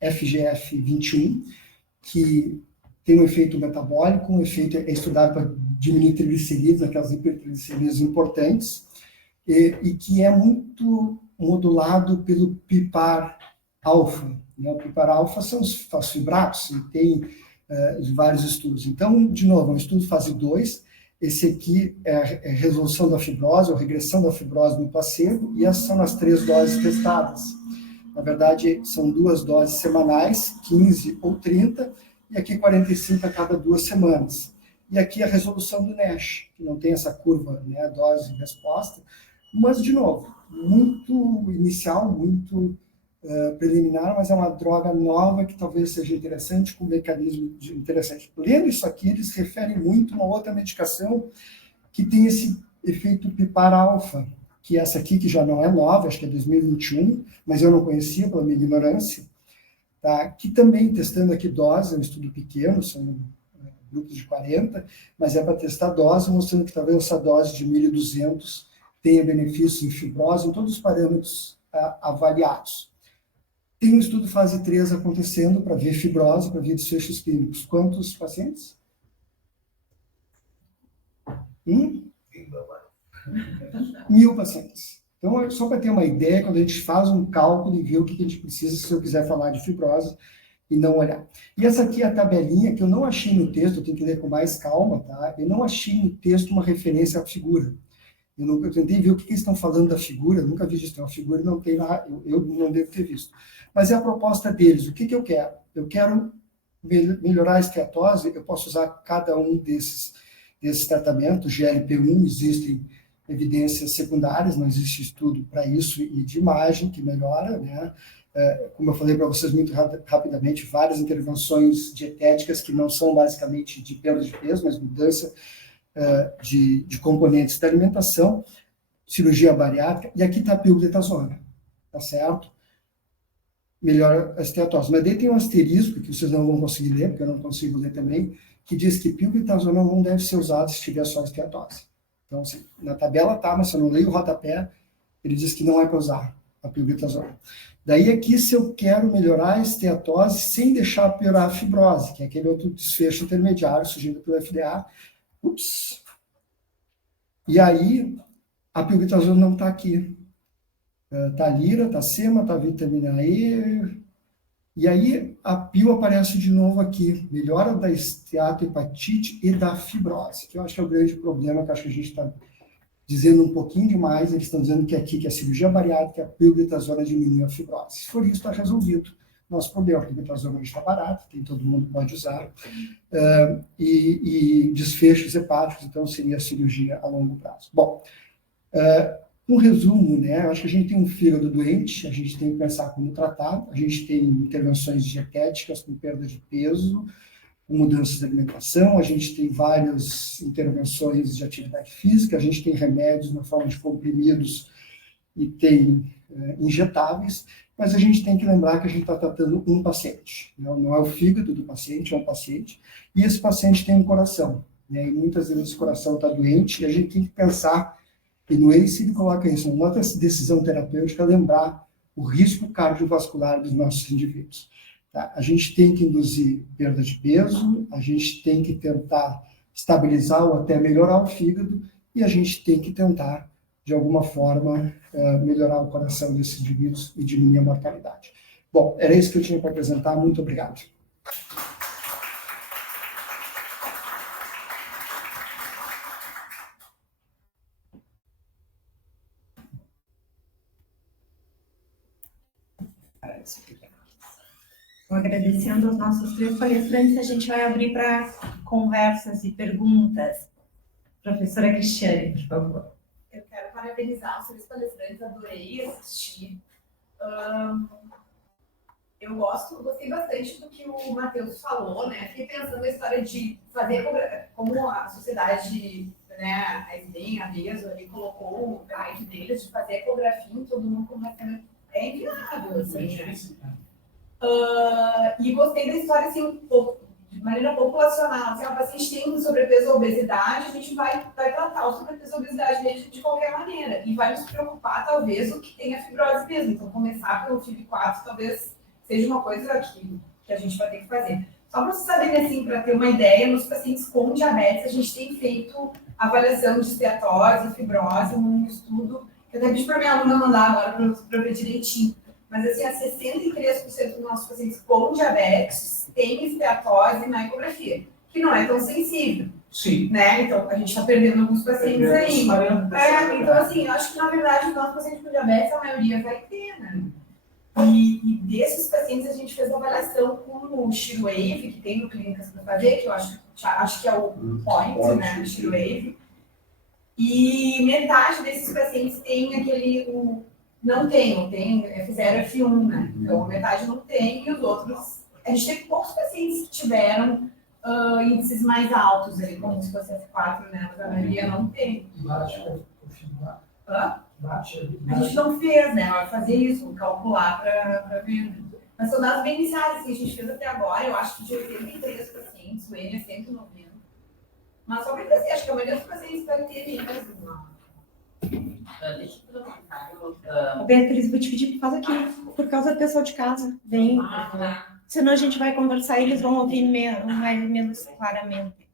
FGF21, que tem um efeito metabólico, um efeito é estudado para diminuir triglicerídeos, aquelas hipertriglicerídeos importantes, e que é muito modulado pelo PIPAR-alfa. Né? O PIPAR-alfa são os fosfibratos, e tem vários estudos. Então, de novo, é um estudo fase 2, esse aqui é a resolução da fibrose, ou regressão da fibrose no placebo, e essas são as 3 doses testadas. Na verdade, são 2 doses semanais, 15 ou 30, e aqui 45 a cada 2 semanas. E aqui a resolução do NASH, que não tem essa curva, né, dose e resposta, mas, de novo, muito inicial, muito preliminar, mas é uma droga nova que talvez seja interessante, com um mecanismo interessante. Lendo isso aqui, eles referem muito a uma outra medicação que tem esse efeito PIPAR-alfa, que é essa aqui, que já não é nova, acho que é 2021, mas eu não conhecia pela minha ignorância, tá? Que também, testando aqui dose, é um estudo pequeno, são grupos de 40, mas é para testar dose, mostrando que talvez essa dose de 1.200 tenha benefícios em fibrose, em todos os parâmetros avaliados. Tem um estudo fase 3 acontecendo para ver fibrose, para ver desfechos clínicos. Quantos pacientes? 1.000 pacientes. Então, só para ter uma ideia, quando a gente faz um cálculo e vê o que a gente precisa, se eu quiser falar de fibrose, e não olhar. E essa aqui é a tabelinha que eu não achei no texto, eu tenho que ler com mais calma, tá? Eu não achei no texto uma referência à figura. Eu tentei ver o que eles estão falando da figura, eu nunca vi isso, uma figura não tem lá, eu não devo ter visto. Mas é a proposta deles, o que eu quero? Eu quero melhorar a esteatose, eu posso usar cada um desses tratamentos, GLP-1, existem evidências secundárias, não existe estudo para isso, e de imagem que melhora, né? Como eu falei para vocês muito rapidamente, várias intervenções dietéticas que não são basicamente de perda de peso, mas mudança de componentes da alimentação, cirurgia bariátrica, e aqui está a pioglitazona, tá certo? Melhora a esteatose. Mas daí tem um asterisco, que vocês não vão conseguir ler, porque eu não consigo ler também, que diz que pioglitazona não deve ser usado se tiver só esteatose. Então, na tabela tá, mas se eu não leio o rodapé, ele diz que não é para usar a pioglitazona. Daí aqui, se eu quero melhorar a esteatose sem deixar piorar a fibrose, que é aquele outro desfecho intermediário surgindo pelo FDA. Ups! E aí, a pioglitazona não está aqui. Está lira, está sema, está vitamina E. E aí, a pio aparece de novo aqui. Melhora da esteatohepatite e da fibrose, que eu acho que é o grande problema, que eu acho que a gente está dizendo um pouquinho demais. Eles estão dizendo que aqui, que a cirurgia bariátrica, a pioglitazona diminui a fibrose. Se for isso, está resolvido nosso problema. A pioglitazona está barata, todo mundo pode usar. E desfechos hepáticos, então seria a cirurgia a longo prazo. Bom, um resumo, né? Eu acho que a gente tem um fígado doente, a gente tem que pensar como tratar, a gente tem intervenções dietéticas com perda de peso, com mudanças de alimentação, a gente tem várias intervenções de atividade física, a gente tem remédios na forma de comprimidos e tem injetáveis, mas a gente tem que lembrar que a gente está tratando um paciente, não é o fígado do paciente, é um paciente, e esse paciente tem um coração, né? E muitas vezes esse coração está doente, e a gente tem que pensar. E no ACE ele coloca isso, uma outra decisão terapêutica, lembrar o risco cardiovascular dos nossos indivíduos. Tá? A gente tem que induzir perda de peso, a gente tem que tentar estabilizar ou até melhorar o fígado, e a gente tem que tentar, de alguma forma, melhorar o coração desses indivíduos e diminuir a mortalidade. Bom, era isso que eu tinha para apresentar. Muito obrigado. Agradecendo aos nossos 3 palestrantes, a gente vai abrir para conversas e perguntas. Professora Cristiane, por favor. Eu quero parabenizar os 3 palestrantes, adorei assistir. Eu gostei bastante do que o Matheus falou, né? Fiquei pensando na história de fazer, como a sociedade, né, a SBEM, a BESO, ali colocou o guide deles de fazer ecografia em todo mundo, como é inviável, assim, né? E gostei da história, assim, de maneira populacional. Se a paciente tem sobrepeso ou obesidade, a gente vai tratar o sobrepeso ou obesidade dele de qualquer maneira. E vai nos preocupar, talvez, o que tem a fibrose mesmo. Então, começar pelo FIB4 talvez seja uma coisa que a gente vai ter que fazer. Só para vocês saberem, assim, para ter uma ideia, nos pacientes com diabetes, a gente tem feito avaliação de esteatose, fibrose, num estudo, que eu até pedi para minha aluna mandar agora para eu ver direitinho. Mas, assim, a 63% dos nossos pacientes com diabetes têm esteatose na ecografia, que não é tão sensível. Sim. Né? Então, a gente está perdendo alguns pacientes aí. Então, assim, eu acho que, na verdade, os nossos pacientes com diabetes, a maioria vai ter, né? E desses pacientes, a gente fez uma avaliação com o Shirwave, que tem no Clínicas para fazer, que eu acho que é o point, né, do Shirwave. E metade desses pacientes tem não tem F0, F1, né? Então, metade não tem, e os outros... A gente teve poucos pacientes que tiveram índices mais altos, ali, como se fosse F4, né? Mas a maioria não tem. A gente não fez, né? Vai fazer isso, calcular para ver. Mas são dados bem iniciais, assim, a gente fez até agora, eu acho que de 83 pacientes, o N é 190. Mas só para dizer, acho que a maioria dos pacientes vai ter mesmo. Deixa eu fazer um comentário. Beatriz, vou te pedir, faz aqui, por causa do pessoal de casa. Vem. Senão a gente vai conversar e eles vão ouvir menos claramente.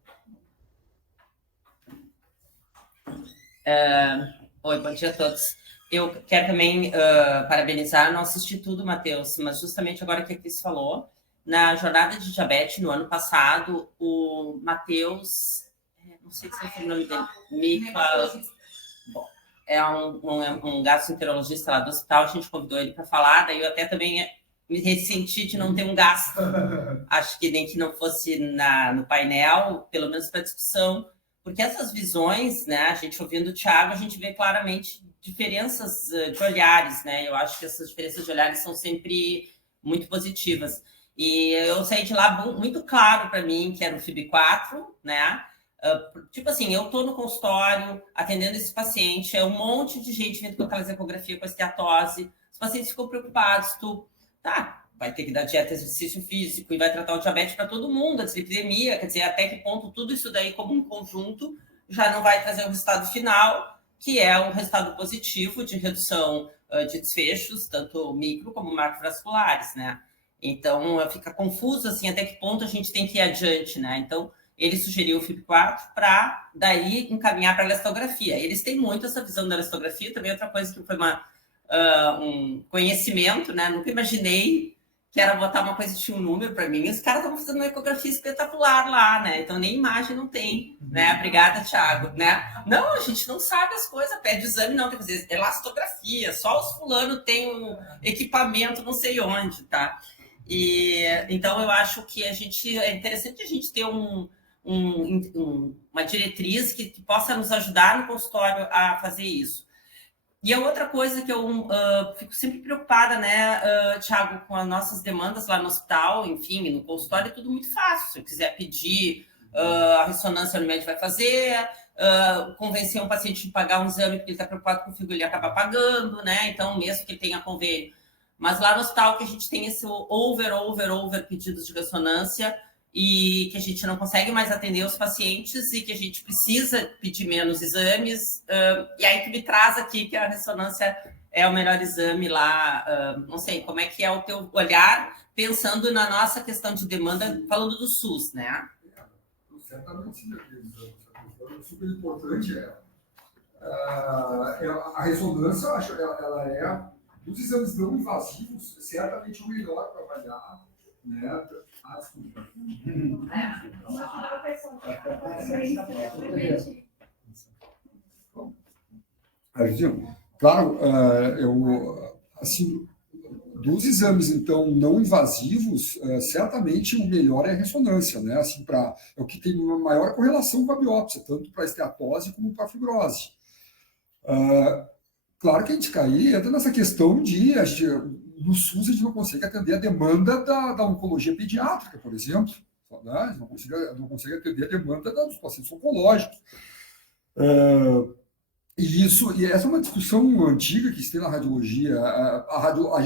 Oi, bom dia a todos. Eu quero também parabenizar nosso instituto, Matheus, mas justamente agora que a Cris falou, na jornada de diabetes no ano passado, o Matheus, não sei se é o nome dele, bom, é um gastroenterologista lá do hospital, a gente convidou ele para falar, daí eu até também me ressenti de não ter um gastro, acho que nem que não fosse no painel, pelo menos para discussão, porque essas visões, né, a gente ouvindo o Thiago, a gente vê claramente diferenças de olhares, né, eu acho que essas diferenças de olhares são sempre muito positivas, e eu saí de lá muito claro para mim que era o FIB4, né, tipo assim, eu estou no consultório atendendo esse paciente, é um monte de gente vindo com aquela ecografia com esteatose, os pacientes ficam preocupados, vai ter que dar dieta, exercício físico e vai tratar o diabetes para todo mundo, a dislipidemia, quer dizer, até que ponto tudo isso daí como um conjunto já não vai trazer o resultado final, que é um resultado positivo de redução de desfechos, tanto micro como macrovasculares, né? Então, fica confuso, assim, até que ponto a gente tem que ir adiante, né? Então, ele sugeriu o FIB4 para, daí, encaminhar para a elastografia. Eles têm muito essa visão da elastografia, também outra coisa que foi um conhecimento, né? Nunca imaginei que era botar uma coisa que tinha um número para mim. Os caras estavam fazendo uma ecografia espetacular lá, né? Então, nem imagem não tem, né? Obrigada, Thiago, né? Não, a gente não sabe as coisas, pede exame, não, quer dizer, elastografia, só os fulanos têm um equipamento não sei onde, tá? E, então, eu acho que é interessante a gente ter uma diretriz que possa nos ajudar no consultório a fazer isso. E a outra coisa que eu fico sempre preocupada, né, Thiago, com as nossas demandas lá no hospital, enfim, no consultório é tudo muito fácil. Se eu quiser pedir a ressonância, o médico vai fazer, convencer um paciente de pagar um exame porque ele está preocupado com o fígado, ele acaba pagando, né? Então, mesmo que ele tenha convênio. Mas lá no hospital que a gente tem esse over pedidos de ressonância e que a gente não consegue mais atender os pacientes e que a gente precisa pedir menos exames. E aí tu me traz aqui que a ressonância é o melhor exame lá. Não sei, como é que é o teu olhar pensando na nossa questão de demanda, falando do SUS, né? Certamente sim, é super importante. A ressonância, eu acho, ela é, dos exames não invasivos, certamente o melhor para avaliar, né? Desculpa. Claro, assim, dos exames, então, não invasivos, certamente o melhor é a ressonância, né? Assim, é o que tem uma maior correlação com a biópsia, tanto para a esteatose como para a fibrose. Claro que a gente entra nessa questão de no SUS a gente não consegue atender a demanda da oncologia pediátrica, por exemplo, né? Não consegue atender a demanda dos pacientes oncológicos. E essa é uma discussão antiga que se tem na radiologia.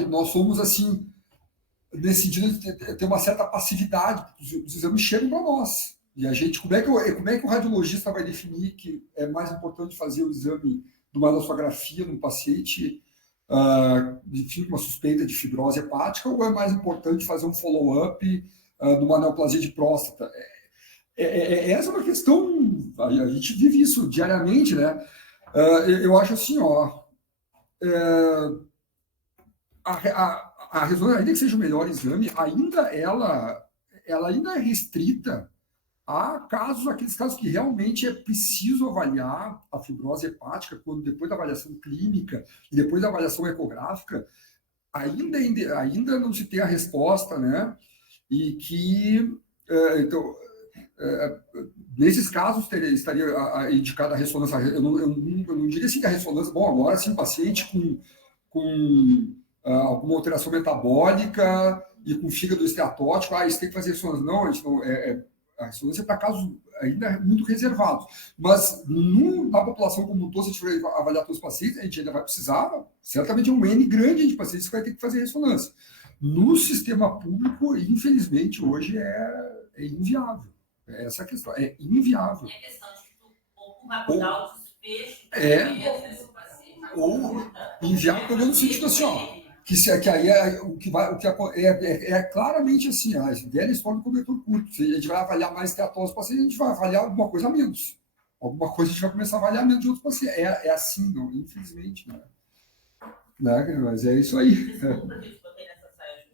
Nós somos, assim, nesse sentido de ter uma certa passividade, os exames chegam para nós. E a gente, como é que o radiologista vai definir que é mais importante fazer o exame de uma elastografia no paciente, enfim, com uma suspeita de fibrose hepática, ou é mais importante fazer um follow-up de uma neoplasia de próstata? Essa é uma questão, a gente vive isso diariamente, né? Eu acho assim, a ressonância, ainda que seja o melhor exame, ela ainda é restrita a aqueles casos que realmente é preciso avaliar a fibrose hepática, quando depois da avaliação clínica e depois da avaliação ecográfica, ainda não se tem a resposta, né? E que, então, nesses casos estaria indicada a ressonância. Eu não diria assim que a ressonância, bom, agora sim, paciente com alguma alteração metabólica e com fígado esteatótico, isso tem que fazer ressonância. Não, a gente não, a ressonância é para casos ainda muito reservados. Mas na população como um todo, se a gente for avaliar todos os pacientes, a gente ainda vai precisar, certamente, um N grande de pacientes que vai ter que fazer ressonância. No sistema público, infelizmente, hoje é inviável. Essa é a questão, é inviável. É questão de que pouco vai mudar o desfecho. Ou inviável no sentido assim, que aí o que é claramente assim, a velha história do cobertor curto. Se a gente vai avaliar mais esteatose paciente, a gente vai avaliar alguma coisa a menos. Alguma coisa a gente vai começar a avaliar menos de outros pacientes. É assim, não, infelizmente. Né? Mas é isso aí. Desculpa, gente, botei nessa saia.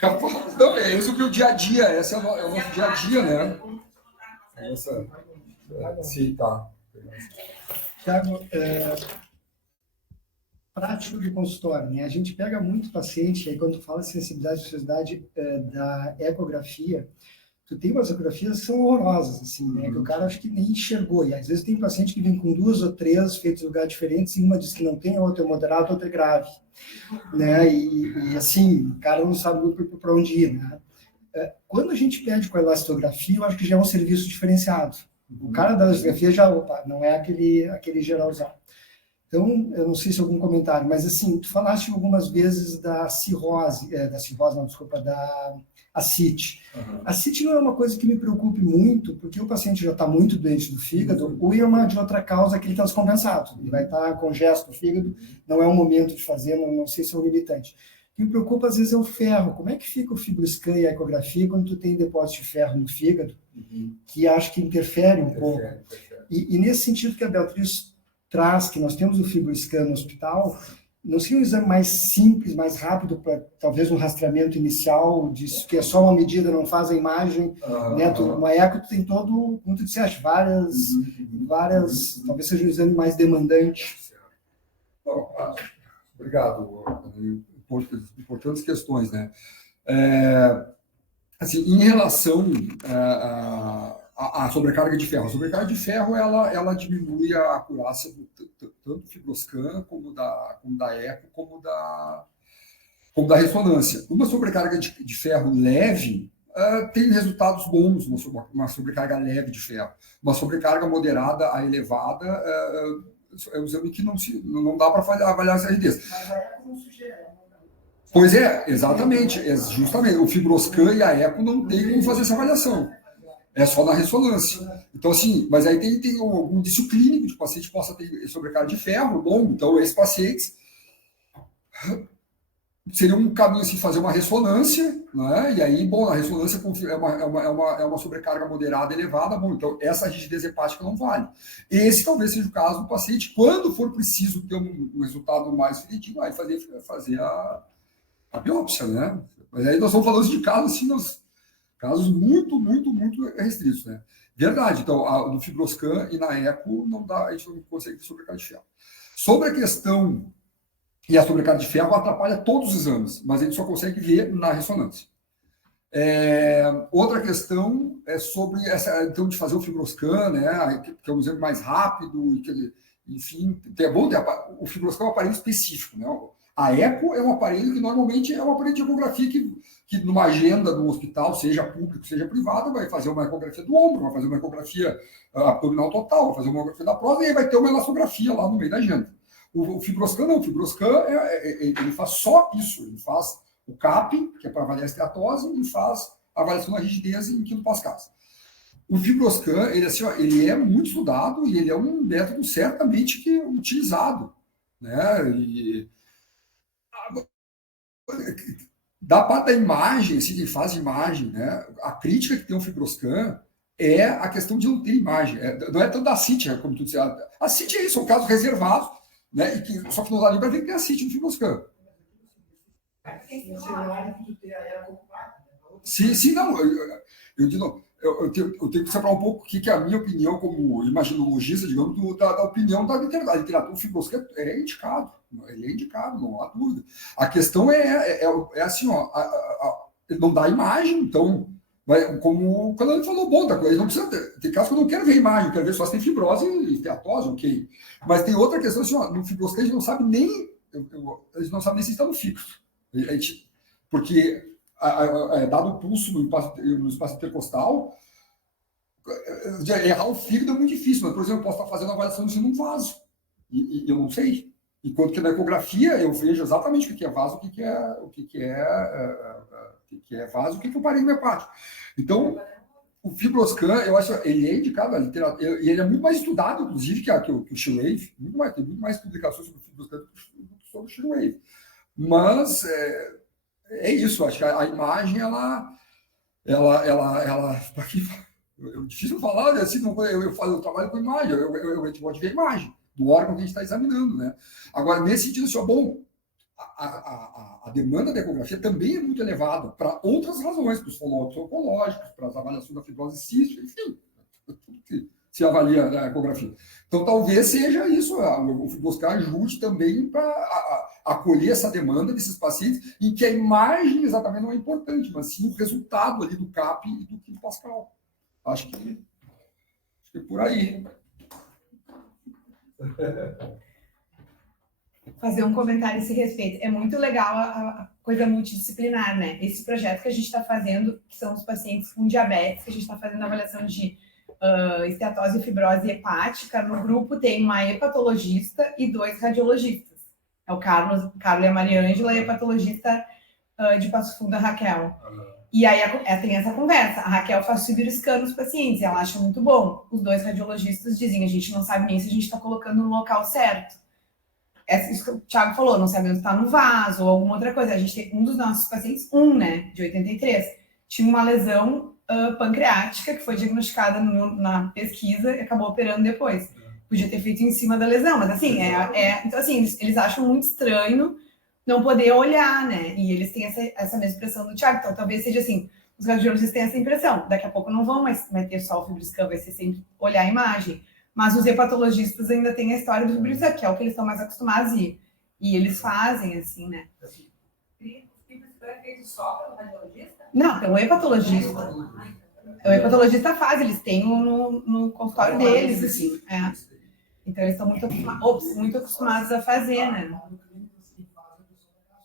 Capaz. Não, é isso que o dia a dia, esse é o nosso dia a dia, né? Sim, tá. Tiago, prático de consultório, né? A gente pega muito paciente, aí quando tu fala de sensibilidade e sensibilidade da ecografia, tu tem umas ecografias que são horrorosas, assim, né? Que o cara acho que nem enxergou. E às vezes tem paciente que vem com 2 ou 3 feitos em lugares diferentes, e uma diz que não tem, a outra é moderada, a outra é grave, né? E assim, o cara não sabe para onde ir, né? Quando a gente pede com a elastografia, eu acho que já é um serviço diferenciado. O cara da elastografia já, opa, não é aquele geralzão. Então, eu não sei se algum comentário, mas assim, tu falaste algumas vezes da cirrose, da ascite. Uhum. A ascite não é uma coisa que me preocupe muito, porque o paciente já está muito doente do fígado, ou é uma de outra causa que ele está descompensado. Ele vai estar com gesto do fígado, não é o momento de fazer, não sei se é um limitante. O que me preocupa, às vezes, é o ferro. Como é que fica o FibroScan e a ecografia quando tu tem depósito de ferro no fígado, que acho que interfere um pouco. E nesse sentido que a Beatriz traz, que nós temos o FibroScan no hospital, não seria um exame mais simples, mais rápido, para talvez um rastreamento inicial, disso, que é só uma medida, não faz a imagem, né? Uma eco, tu tem todo, como tu disseste, várias, talvez seja um exame mais demandante. Bom, obrigado. Importantes questões, né? Assim, em relação a sobrecarga de ferro. A sobrecarga de ferro, ela diminui a acurácia tanto do FibroScan, como da eco, como da ressonância. Uma sobrecarga de ferro leve tem resultados bons, uma sobrecarga leve de ferro. Uma sobrecarga moderada a elevada é um exame que não dá para avaliar essa rigidez. Mas a eco não sugere. Pois justamente. O FibroScan e a eco não tem como fazer essa avaliação. É só na ressonância. Então, assim, mas aí tem algum indício clínico de que o paciente possa ter sobrecarga de ferro. Bom, então, esses pacientes seria um caminho assim, fazer uma ressonância, né? E aí, bom, a ressonância é uma sobrecarga moderada elevada. Bom, então, essa rigidez hepática não vale. Esse talvez seja o caso do paciente, quando for preciso ter um resultado mais fidedigno, aí fazer a biópsia, né? Mas aí nós estamos falando de casos assim, casos muito, muito, muito restritos, né? Verdade. Então, no FibroScan e na eco não dá, a gente não consegue ter sobrecarga de ferro. Sobre a questão e a sobrecarga de ferro atrapalha todos os exames, mas a gente só consegue ver na ressonância. Outra questão é sobre essa, então, de fazer o FibroScan, né? Que é um exame mais rápido, enfim, é bom ter, o FibroScan é um aparelho específico, né? A eco é um aparelho que normalmente é um aparelho de ecografia que numa agenda do hospital, seja público, seja privado, vai fazer uma ecografia do ombro, vai fazer uma ecografia abdominal total, vai fazer uma ecografia da próstata e aí vai ter uma elastografia lá no meio da agenda. O FibroScan não, o FibroScan ele faz só isso, ele faz o CAP, que é para avaliar a esteatose, e faz a avaliação da rigidez em quilopascais. O FibroScan, ele é muito estudado e ele é um método certamente utilizado, né? Da parte da imagem, se ele faz imagem, né? A crítica que tem o FibroScan é a questão de não ter imagem. Não é tanto da CIT, como tu disse. A CIT é isso, são casos reservados, né? Só que não dá nem para ver que tem a CIT no FibroScan. Sim, não. Eu tenho que separar um pouco o que é a minha opinião como imaginologista, digamos, da opinião da literatura. O FibroScan é indicado. Ele é indicado, não há dúvida. A questão é assim, ó, ele não dá imagem, então, como quando ele falou, bom, ele não precisa tem casos que eu não quero ver imagem, eu quero ver só se tem fibrose e esteatose, ok. Mas tem outra questão, assim, ó, no FibroScan a gente não sabe nem, eles não sabem nem se está no fixo. Porque dado o pulso no espaço intercostal, errar o fígado é muito difícil, mas, por exemplo, eu posso estar fazendo a avaliação de um vaso, e eu não sei. Enquanto que na ecografia eu vejo exatamente o que é vaso, o que é vaso, o que é o parênquima hepático. Então, o FibroScan, eu acho, ele é indicado, e ele é muito mais estudado, inclusive, que o Shockwave. Tem muito mais publicações sobre o FibroScan do que sobre o Shockwave. Mas é isso, acho que a imagem, ela é difícil falar, assim, eu trabalho com imagem, a gente pode ver a imagem do órgão que a gente está examinando, né? Agora, nesse sentido, assim, bom, a demanda da ecografia também é muito elevada para outras razões, para os follow-ups oncológicos, para as avaliações da fibrose cística, enfim, tudo que se avalia na ecografia. Então, talvez seja isso, o Fibroscar ajude também para acolher essa demanda desses pacientes, em que a imagem exatamente não é importante, mas sim o resultado ali do CAP e do quilo pascal. Acho que é por aí. Fazer um comentário a esse respeito. É muito legal a coisa multidisciplinar, né? Esse projeto que a gente está fazendo, que são os pacientes com diabetes, que a gente está fazendo a avaliação de esteatose e fibrose hepática. No grupo tem uma hepatologista e 2 radiologistas. É o Carlos e a Maria Ângela, e a hepatologista de Passo Fundo, a Raquel. E aí tem essa conversa. A Raquel faz fibroscan nos pacientes, ela acha muito bom. Os 2 radiologistas dizem, a gente não sabe nem se a gente está colocando no local certo. Isso que o Thiago falou, não sabemos se está no vaso ou alguma outra coisa. A gente tem um dos nossos pacientes, né, de 83, tinha uma lesão pancreática que foi diagnosticada na pesquisa e acabou operando depois. Podia ter feito em cima da lesão, mas assim, então assim, eles acham muito estranho não poder olhar, né? E eles têm essa mesma impressão do Thiago. Então, talvez seja assim, os radiologistas têm essa impressão. Daqui a pouco não vão mais ter só o fibroscan, vai ser sempre olhar a imagem. Mas os hepatologistas ainda têm a história do fibroscan, que é o que eles estão mais acostumados e eles fazem, assim, né? O fibroscan é feito só pelo radiologista? Não, tem o hepatologista. O hepatologista faz, eles têm no consultório deles, assim. Então, eles estão muito acostumados a fazer, né?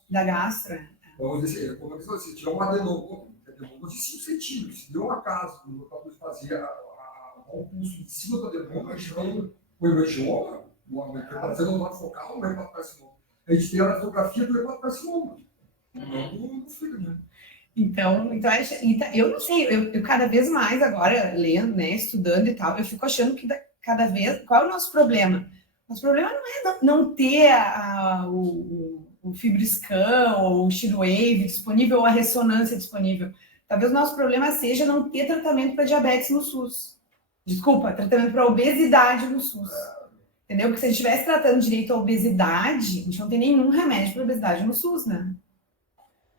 Da gastro, Vamos dizer, como se tiver um adenoma de 5 centímetros, se deu um acaso, no local de fazer o pulso em cima do adenoma, a gente tem o hemangioma, uma interpretação do lado focal, o hepatocarcinoma. A gente tem a radiografia do hepatocarcinoma. Não fica, né? Então, eu não sei, eu cada vez mais agora, lendo, né, estudando e tal, eu fico achando que cada vez, qual é o nosso problema? Nosso problema não é não ter o fibroscan ou o Shirwave disponível ou a ressonância disponível. Talvez o nosso problema seja não ter tratamento para diabetes no SUS. Desculpa, tratamento para obesidade no SUS. Entendeu? Porque se a gente estivesse tratando direito a obesidade, a gente não tem nenhum remédio para obesidade no SUS, né?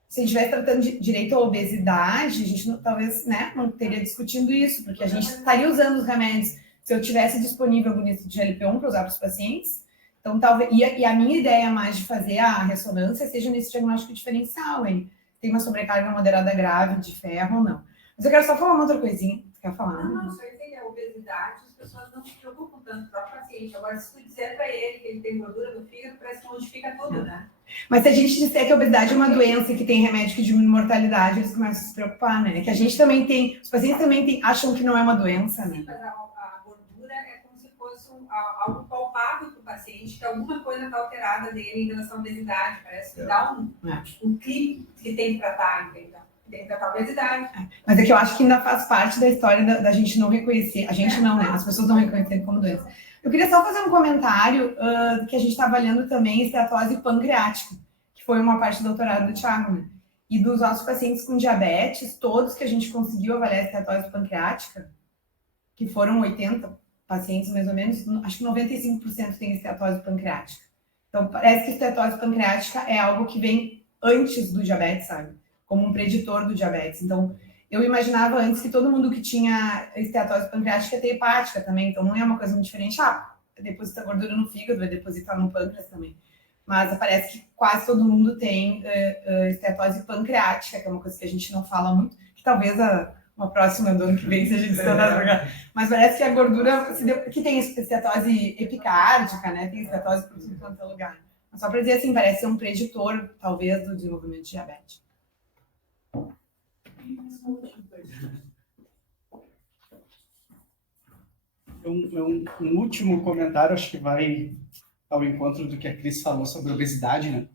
Se a gente estivesse tratando direito à obesidade, a gente talvez, né, não teria discutindo isso, porque a gente estaria usando os remédios. Se eu tivesse disponível o bonito de GLP-1 para usar para os pacientes, então talvez. E a minha ideia mais de fazer a ressonância seja nesse diagnóstico diferencial, hein? Tem uma sobrecarga moderada grave de ferro ou não. Mas eu quero só falar uma outra coisinha. Você quer falar? Não, só dizer que a obesidade, as pessoas não se preocupam tanto para o paciente. Agora, se tu disser para ele que ele tem gordura no fígado, parece que modifica tudo, né? Mas se a gente disser que a obesidade é uma doença e que tem remédio que diminui mortalidade, eles começam a se preocupar, né? Que a gente também tem, os pacientes também acham que não é uma doença, né? Sim, mas a gordura é como se fosse algo palpável para o paciente, que alguma coisa está alterada nele em relação à obesidade. Parece que dá um clipe que tem que tratar, então. Tem que tratar a obesidade. Mas é que eu acho que ainda faz parte da história da gente não reconhecer. A gente não, né? As pessoas não reconhecem como doença. Eu queria só fazer um comentário que a gente está avaliando também esteatose pancreática, que foi uma parte do doutorado do Thiago, né? E dos nossos pacientes com diabetes, todos que a gente conseguiu avaliar a esteatose pancreática, que foram 80 pacientes mais ou menos, acho que 95% tem esteatose pancreática. Então, parece que a esteatose pancreática é algo que vem antes do diabetes, sabe? Como um preditor do diabetes. Então, eu imaginava antes que todo mundo que tinha esteatose pancreática ia ter hepática também, então não é uma coisa muito diferente. Deposita gordura no fígado, vai depositar no pâncreas também. Mas parece que quase todo mundo tem esteatose pancreática, que é uma coisa que a gente não fala muito, que talvez uma próxima do ano que vem seja discussão. Mas parece que a gordura, que tem esteatose epicárdica, né? Tem esteatose por tudo quanto é lugar. Mas só para dizer assim, parece ser um preditor, talvez, do desenvolvimento de diabetes. Um último comentário, acho que vai ao encontro do que a Cris falou sobre obesidade, né?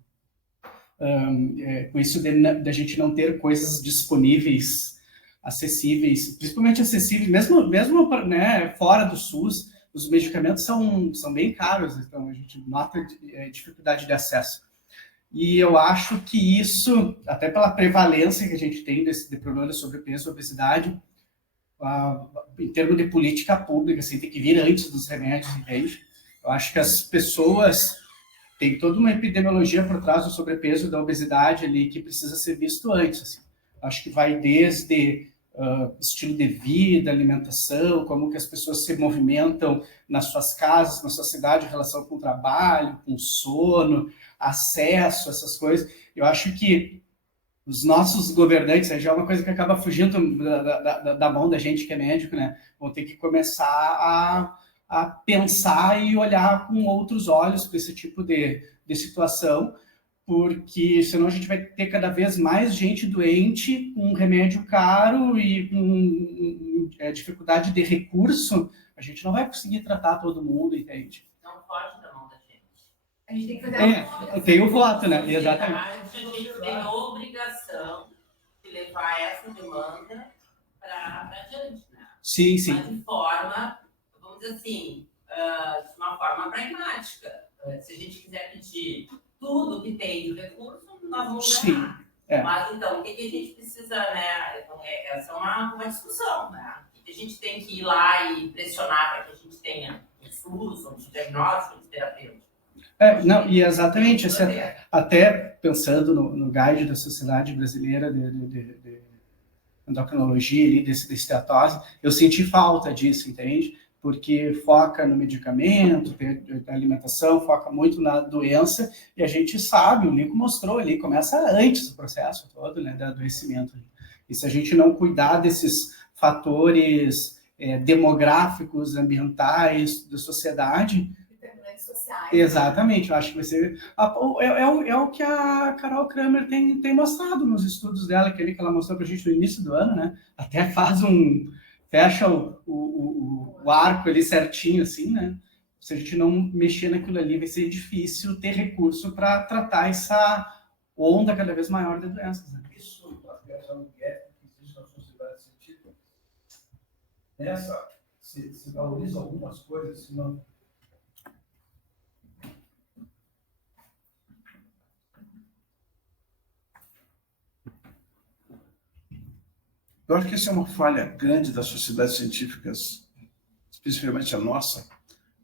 Com isso da gente não ter coisas disponíveis, acessíveis, principalmente acessíveis, mesmo né, fora do SUS, os medicamentos são bem caros, então a gente nota dificuldade de acesso. E eu acho que isso, até pela prevalência que a gente tem de problema de sobrepeso e obesidade, em termos de política pública, assim, tem que vir antes dos remédios, entende? Eu acho que as pessoas tem toda uma epidemiologia por trás do sobrepeso e da obesidade ali que precisa ser visto antes. Assim. Acho que vai desde estilo de vida, alimentação, como que as pessoas se movimentam nas suas casas, na sua cidade, em relação com o trabalho, com o sono, acesso, essas coisas. Eu acho que os nossos governantes, já é uma coisa que acaba fugindo da mão da gente que é médico, né? Vão ter que começar a pensar e olhar com outros olhos para esse tipo de situação, porque senão a gente vai ter cada vez mais gente doente, com remédio caro e com dificuldade de recurso, a gente não vai conseguir tratar todo mundo, entende? Não foge da mão da gente. A gente tem que fazer Tem o voto, né? Exatamente. A gente tem a obrigação de levar essa demanda para adiante, né? Sim, sim. Mas de forma, vamos dizer assim, de uma forma pragmática. Se a gente quiser pedir tudo que tem de recurso, nós vamos ganhar. Mas então, o que a gente precisa, né? Então, essa é uma discussão, né? A gente tem que ir lá e pressionar para que a gente tenha um SUS, um diagnóstico, um terapeuta. Não, e exatamente, até pensando no guide da Sociedade Brasileira de Endocrinologia, ali, desse esteatose, eu senti falta disso, entende? Porque foca no medicamento, a alimentação, foca muito na doença, e a gente sabe, o Nico mostrou ali, começa antes o processo todo, né, do adoecimento. E se a gente não cuidar desses fatores demográficos, ambientais, da sociedade... sociais. Exatamente, eu acho que vai ser... É o que a Carol Kramer tem mostrado nos estudos dela, aquele que ela mostrou para a gente no início do ano, né? Até fecha o arco ali certinho, assim, né? Se a gente não mexer naquilo ali, vai ser difícil ter recurso para tratar essa onda cada vez maior de doenças. Né? Isso, até já no gap que existe na sociedade científica, se valoriza algumas coisas, se não... Eu acho que isso é uma falha grande das sociedades científicas, especificamente a nossa,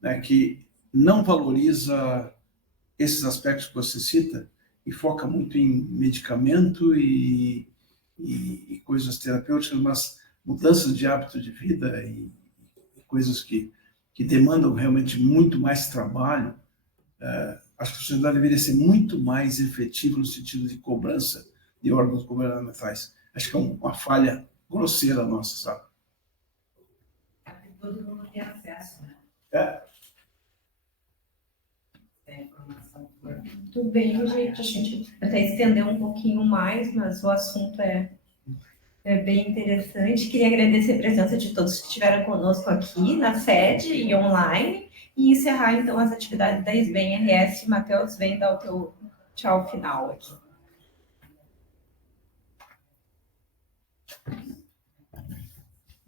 né, que não valoriza esses aspectos que você cita e foca muito em medicamento e coisas terapêuticas, mas mudanças de hábito de vida e coisas que demandam realmente muito mais trabalho. Acho que a sociedade deveria ser muito mais efetiva no sentido de cobrança de órgãos governamentais. Acho que é uma falha grosseira nossa, sabe? Todo mundo tem acesso, né? Informação. Tudo bem, gente. A gente até estendeu um pouquinho mais, mas o assunto é bem interessante. Queria agradecer a presença de todos que estiveram conosco aqui na sede e online e encerrar, então, as atividades da SBEM RS. Matheus, vem dar o teu tchau final aqui.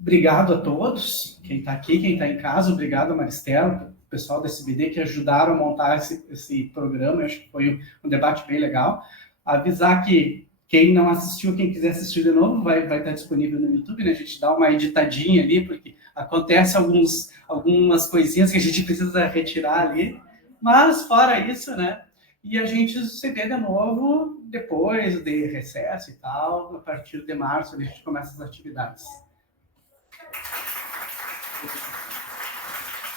Obrigado a todos, quem está aqui, quem está em casa, obrigado a Maristela, o pessoal da SBD que ajudaram a montar esse programa, eu acho que foi um debate bem legal. Avisar que quem não assistiu, quem quiser assistir de novo, vai estar disponível no YouTube, né? A gente dá uma editadinha ali, porque acontece algumas coisinhas que a gente precisa retirar ali, mas fora isso, né? E a gente se vê de novo depois de recesso e tal, a partir de março a gente começa as atividades. Thank you.